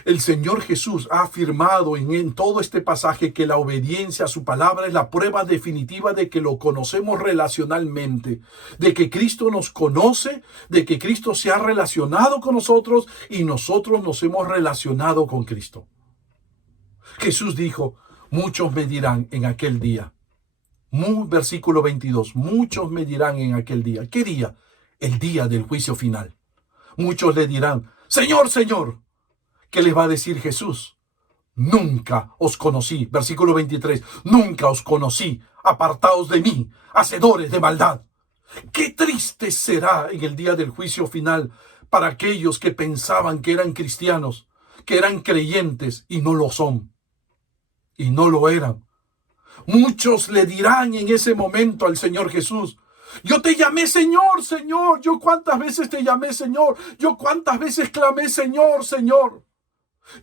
El Señor Jesús ha afirmado en todo este pasaje que la obediencia a su palabra es la prueba definitiva de que lo conocemos relacionalmente, de que Cristo nos conoce, de que Cristo se ha relacionado con nosotros y nosotros nos hemos relacionado con Cristo. Jesús dijo, muchos me dirán en aquel día, versículo 22, muchos me dirán en aquel día. ¿Qué día? El día del juicio final. Muchos le dirán, Señor, Señor. ¿Qué les va a decir Jesús? Nunca os conocí. Versículo 23. Nunca os conocí. Apartaos de mí, hacedores de maldad. Qué triste será en el día del juicio final para aquellos que pensaban que eran cristianos, que eran creyentes y no lo son. Y no lo eran. Muchos le dirán en ese momento al Señor Jesús, yo te llamé Señor, Señor. Yo cuántas veces te llamé Señor. Yo cuántas veces clamé Señor, Señor.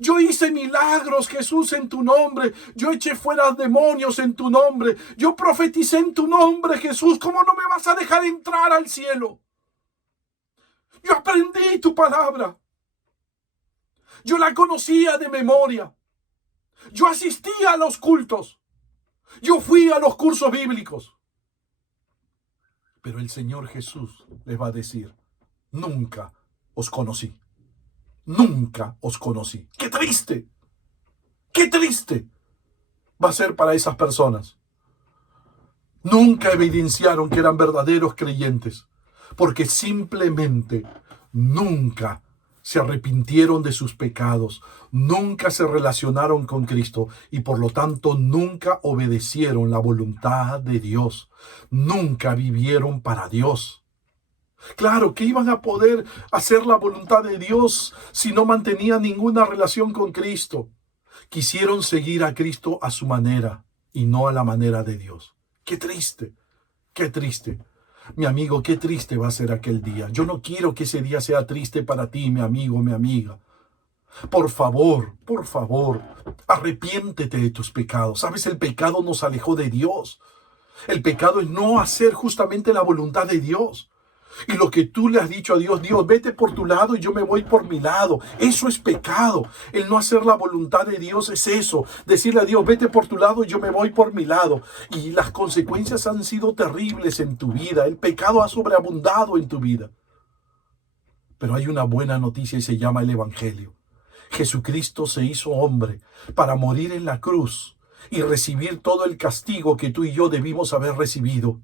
Yo hice milagros, Jesús, en tu nombre. Yo eché fuera demonios en tu nombre. Yo profeticé en tu nombre, Jesús. ¿Cómo no me vas a dejar entrar al cielo? Yo aprendí tu palabra. Yo la conocía de memoria. Yo asistía a los cultos. Yo fui a los cursos bíblicos. Pero el Señor Jesús les va a decir, nunca os conocí. Nunca os conocí. ¡Qué triste! ¡Qué triste va a ser para esas personas! Nunca evidenciaron que eran verdaderos creyentes, porque simplemente nunca se arrepintieron de sus pecados, nunca se relacionaron con Cristo y por lo tanto nunca obedecieron la voluntad de Dios, nunca vivieron para Dios. Claro, que iban a poder hacer la voluntad de Dios si no mantenían ninguna relación con Cristo. Quisieron seguir a Cristo a su manera y no a la manera de Dios. ¡Qué triste! ¡Qué triste! Mi amigo, qué triste va a ser aquel día. Yo no quiero que ese día sea triste para ti, mi amigo, mi amiga. Por favor, arrepiéntete de tus pecados. ¿Sabes? El pecado nos alejó de Dios. El pecado es no hacer justamente la voluntad de Dios. Y lo que tú le has dicho a Dios, Dios, vete por tu lado y yo me voy por mi lado. Eso es pecado. El no hacer la voluntad de Dios es eso. Decirle a Dios, vete por tu lado y yo me voy por mi lado. Y las consecuencias han sido terribles en tu vida. El pecado ha sobreabundado en tu vida. Pero hay una buena noticia y se llama el Evangelio. Jesucristo se hizo hombre para morir en la cruz y recibir todo el castigo que tú y yo debimos haber recibido.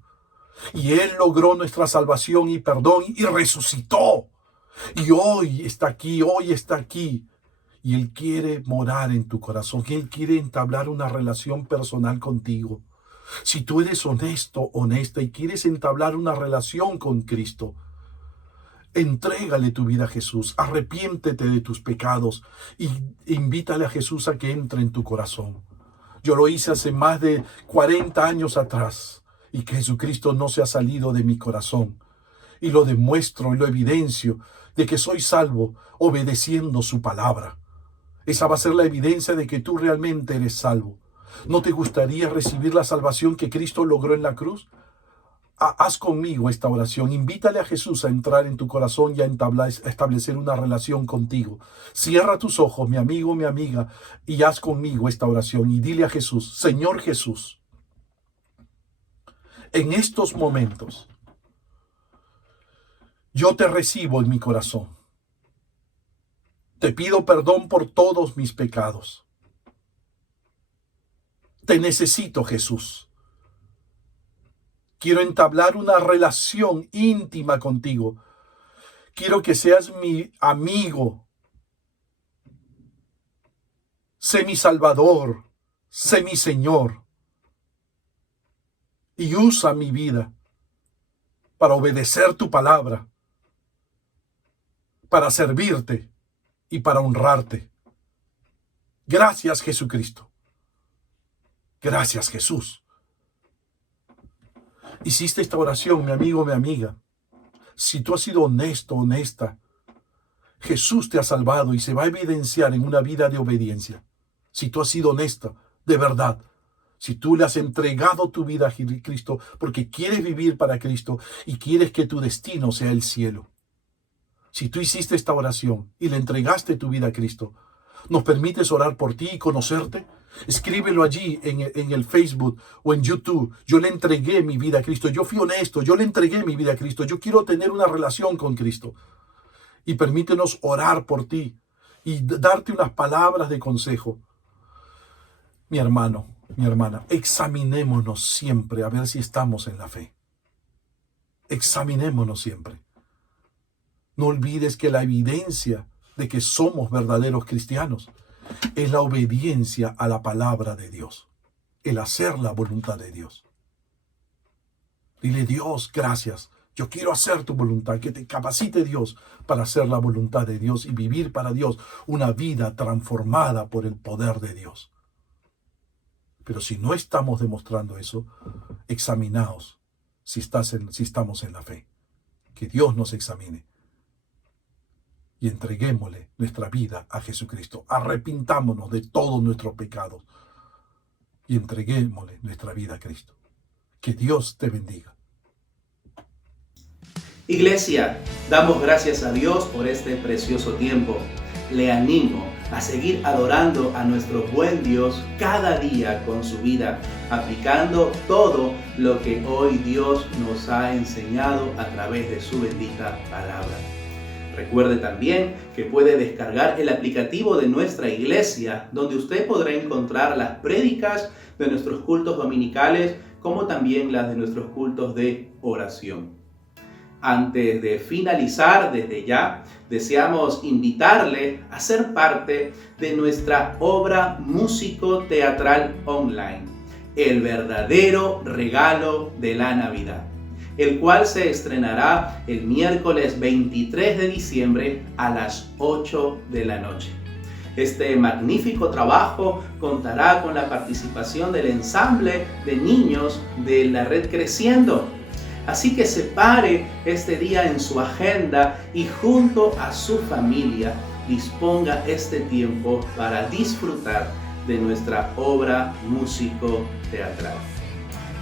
Y Él logró nuestra salvación y perdón y resucitó. Y hoy está aquí. Y Él quiere morar en tu corazón. Él quiere entablar una relación personal contigo. Si tú eres honesto, honesta y quieres entablar una relación con Cristo, entrégale tu vida a Jesús. Arrepiéntete de tus pecados y invítale a Jesús a que entre en tu corazón. Yo lo hice hace más de 40 años atrás. Y que Jesucristo no se ha salido de mi corazón. Y lo demuestro y lo evidencio de que soy salvo obedeciendo su palabra. Esa va a ser la evidencia de que tú realmente eres salvo. ¿No te gustaría recibir la salvación que Cristo logró en la cruz? Haz conmigo esta oración. Invítale a Jesús a entrar en tu corazón y a establecer una relación contigo. Cierra tus ojos, mi amigo, mi amiga, y haz conmigo esta oración. Y dile a Jesús, Señor Jesús, en estos momentos, yo te recibo en mi corazón. Te pido perdón por todos mis pecados. Te necesito, Jesús. Quiero entablar una relación íntima contigo. Quiero que seas mi amigo. Sé mi Salvador. Sé mi Señor. Y usa mi vida para obedecer tu palabra, para servirte y para honrarte. Gracias, Jesucristo. Gracias, Jesús. Hiciste esta oración, mi amigo, mi amiga. Si tú has sido honesto, honesta, Jesús te ha salvado y se va a evidenciar en una vida de obediencia. Si tú has sido honesta, de verdad. Si tú le has entregado tu vida a Cristo porque quieres vivir para Cristo y quieres que tu destino sea el cielo. Si tú hiciste esta oración y le entregaste tu vida a Cristo, ¿nos permites orar por ti y conocerte? Escríbelo allí en el Facebook o en YouTube. Yo le entregué mi vida a Cristo. Yo fui honesto. Yo le entregué mi vida a Cristo. Yo quiero tener una relación con Cristo. Y permítenos orar por ti y darte unas palabras de consejo. Mi hermano, mi hermana, examinémonos siempre a ver si estamos en la fe. Examinémonos siempre. No olvides que la evidencia de que somos verdaderos cristianos es la obediencia a la palabra de Dios, el hacer la voluntad de Dios. Dile, Dios, gracias. Yo quiero hacer tu voluntad, que te capacite Dios para hacer la voluntad de Dios y vivir para Dios una vida transformada por el poder de Dios. Pero si no estamos demostrando eso, examinaos si estamos en la fe. Que Dios nos examine. Y entreguémosle nuestra vida a Jesucristo. Arrepintámonos de todos nuestros pecados. Y entreguémosle nuestra vida a Cristo. Que Dios te bendiga. Iglesia, damos gracias a Dios por este precioso tiempo. le animo a seguir adorando a nuestro buen Dios cada día con su vida, aplicando todo lo que hoy Dios nos ha enseñado a través de su bendita palabra. Recuerde también que puede descargar el aplicativo de nuestra iglesia, donde usted podrá encontrar las prédicas de nuestros cultos dominicales, como también las de nuestros cultos de oración. Antes de finalizar, desde ya, deseamos invitarle a ser parte de nuestra obra músico-teatral online, El verdadero regalo de la Navidad, el cual se estrenará el miércoles 23 de diciembre a las 8 de la noche. Este magnífico trabajo contará con la participación del ensamble de niños de la red Creciendo. Así que separe este día en su agenda y junto a su familia disponga este tiempo para disfrutar de nuestra obra músico-teatral.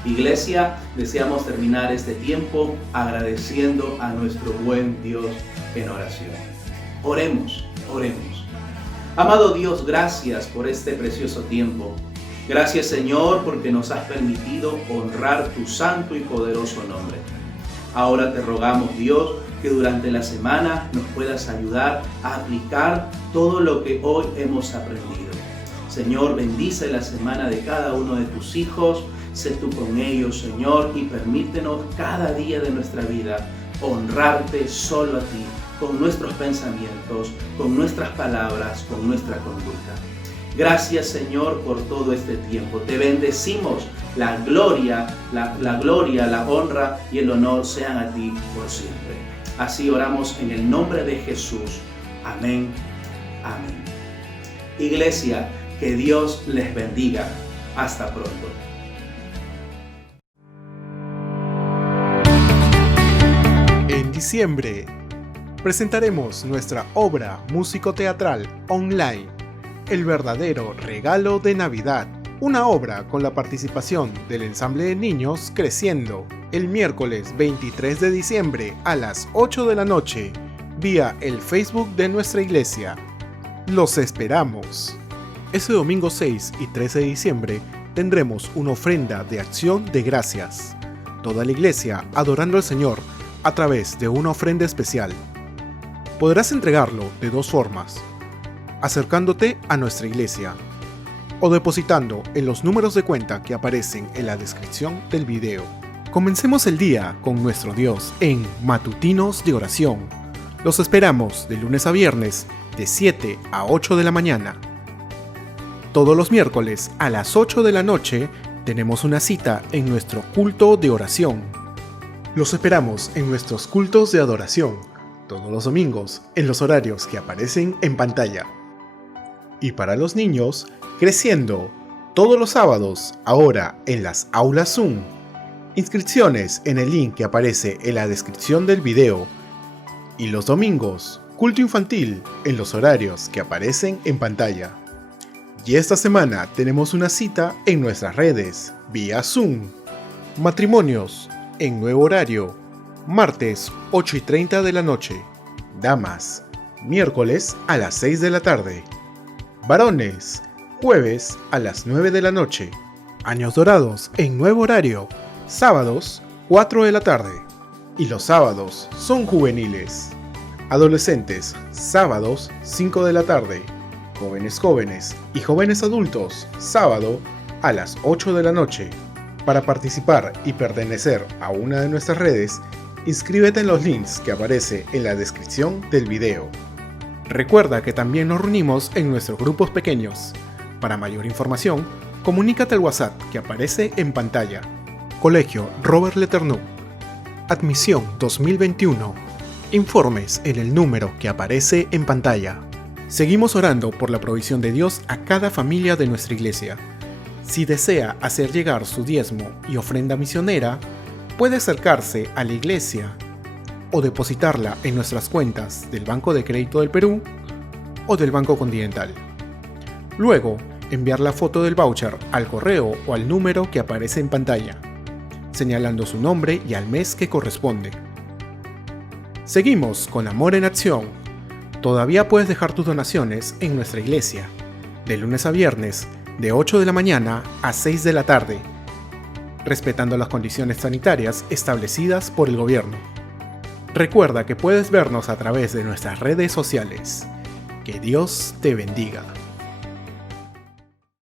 Iglesia, deseamos terminar este tiempo agradeciendo a nuestro buen Dios en oración. Oremos, oremos. Amado Dios, gracias por este precioso tiempo. Gracias, Señor, porque nos has permitido honrar tu santo y poderoso nombre. Ahora te rogamos, Dios, que durante la semana nos puedas ayudar a aplicar todo lo que hoy hemos aprendido. Señor, bendice la semana de cada uno de tus hijos. Sé tú con ellos, Señor, y permítenos cada día de nuestra vida honrarte solo a ti, con nuestros pensamientos, con nuestras palabras, con nuestra conducta. Gracias, Señor, por todo este tiempo. Te bendecimos. La gloria, la honra y el honor sean a ti por siempre. Así oramos en el nombre de Jesús. Amén. Amén. Iglesia, que Dios les bendiga. Hasta pronto. En diciembre presentaremos nuestra obra músico-teatral online, El verdadero regalo de Navidad, una obra con la participación del ensamble de niños Creciendo, el miércoles 23 de diciembre a las 8 de la noche, vía el Facebook de nuestra iglesia. Los esperamos. Ese domingo 6 y 13 de diciembre tendremos una ofrenda de acción de gracias. Toda la iglesia adorando al Señor a través de una ofrenda especial. Podrás entregarlo de dos formas: acercándote a nuestra iglesia o depositando en los números de cuenta que aparecen en la descripción del video. Comencemos el día con nuestro Dios en Matutinos de Oración. Los esperamos de lunes a viernes de 7 a 8 de la mañana. Todos los miércoles a las 8 de la noche tenemos una cita en nuestro culto de oración. Los esperamos en nuestros cultos de adoración todos los domingos en los horarios que aparecen en pantalla. Y para los niños, Creciendo todos los sábados, ahora en las aulas Zoom. Inscripciones en el link que aparece en la descripción del video. Y los domingos, culto infantil en los horarios que aparecen en pantalla. Y esta semana tenemos una cita en nuestras redes, vía Zoom. Matrimonios, en nuevo horario, martes 8:30 de la noche. Damas, miércoles a las 6 de la tarde. Varones, jueves a las 9 de la noche. Años dorados en nuevo horario, sábados 4 de la tarde. Y los sábados son juveniles. Adolescentes, sábados 5 de la tarde. Jóvenes y jóvenes adultos, sábado a las 8 de la noche. Para participar y pertenecer a una de nuestras redes, inscríbete en los links que aparece en la descripción del video. Recuerda que también nos reunimos en nuestros grupos pequeños. Para mayor información, comunícate al WhatsApp que aparece en pantalla. Colegio Robert Leternou. Admisión 2021. Informes en el número que aparece en pantalla. Seguimos orando por la provisión de Dios a cada familia de nuestra iglesia. Si desea hacer llegar su diezmo y ofrenda misionera, puede acercarse a la iglesia o depositarla en nuestras cuentas del Banco de Crédito del Perú o del Banco Continental. Luego, enviar la foto del voucher al correo o al número que aparece en pantalla, señalando su nombre y al mes que corresponde. Seguimos con Amor en Acción. Todavía puedes dejar tus donaciones en nuestra iglesia, de lunes a viernes, de 8 de la mañana a 6 de la tarde, respetando las condiciones sanitarias establecidas por el gobierno. Recuerda que puedes vernos a través de nuestras redes sociales. Que Dios te bendiga.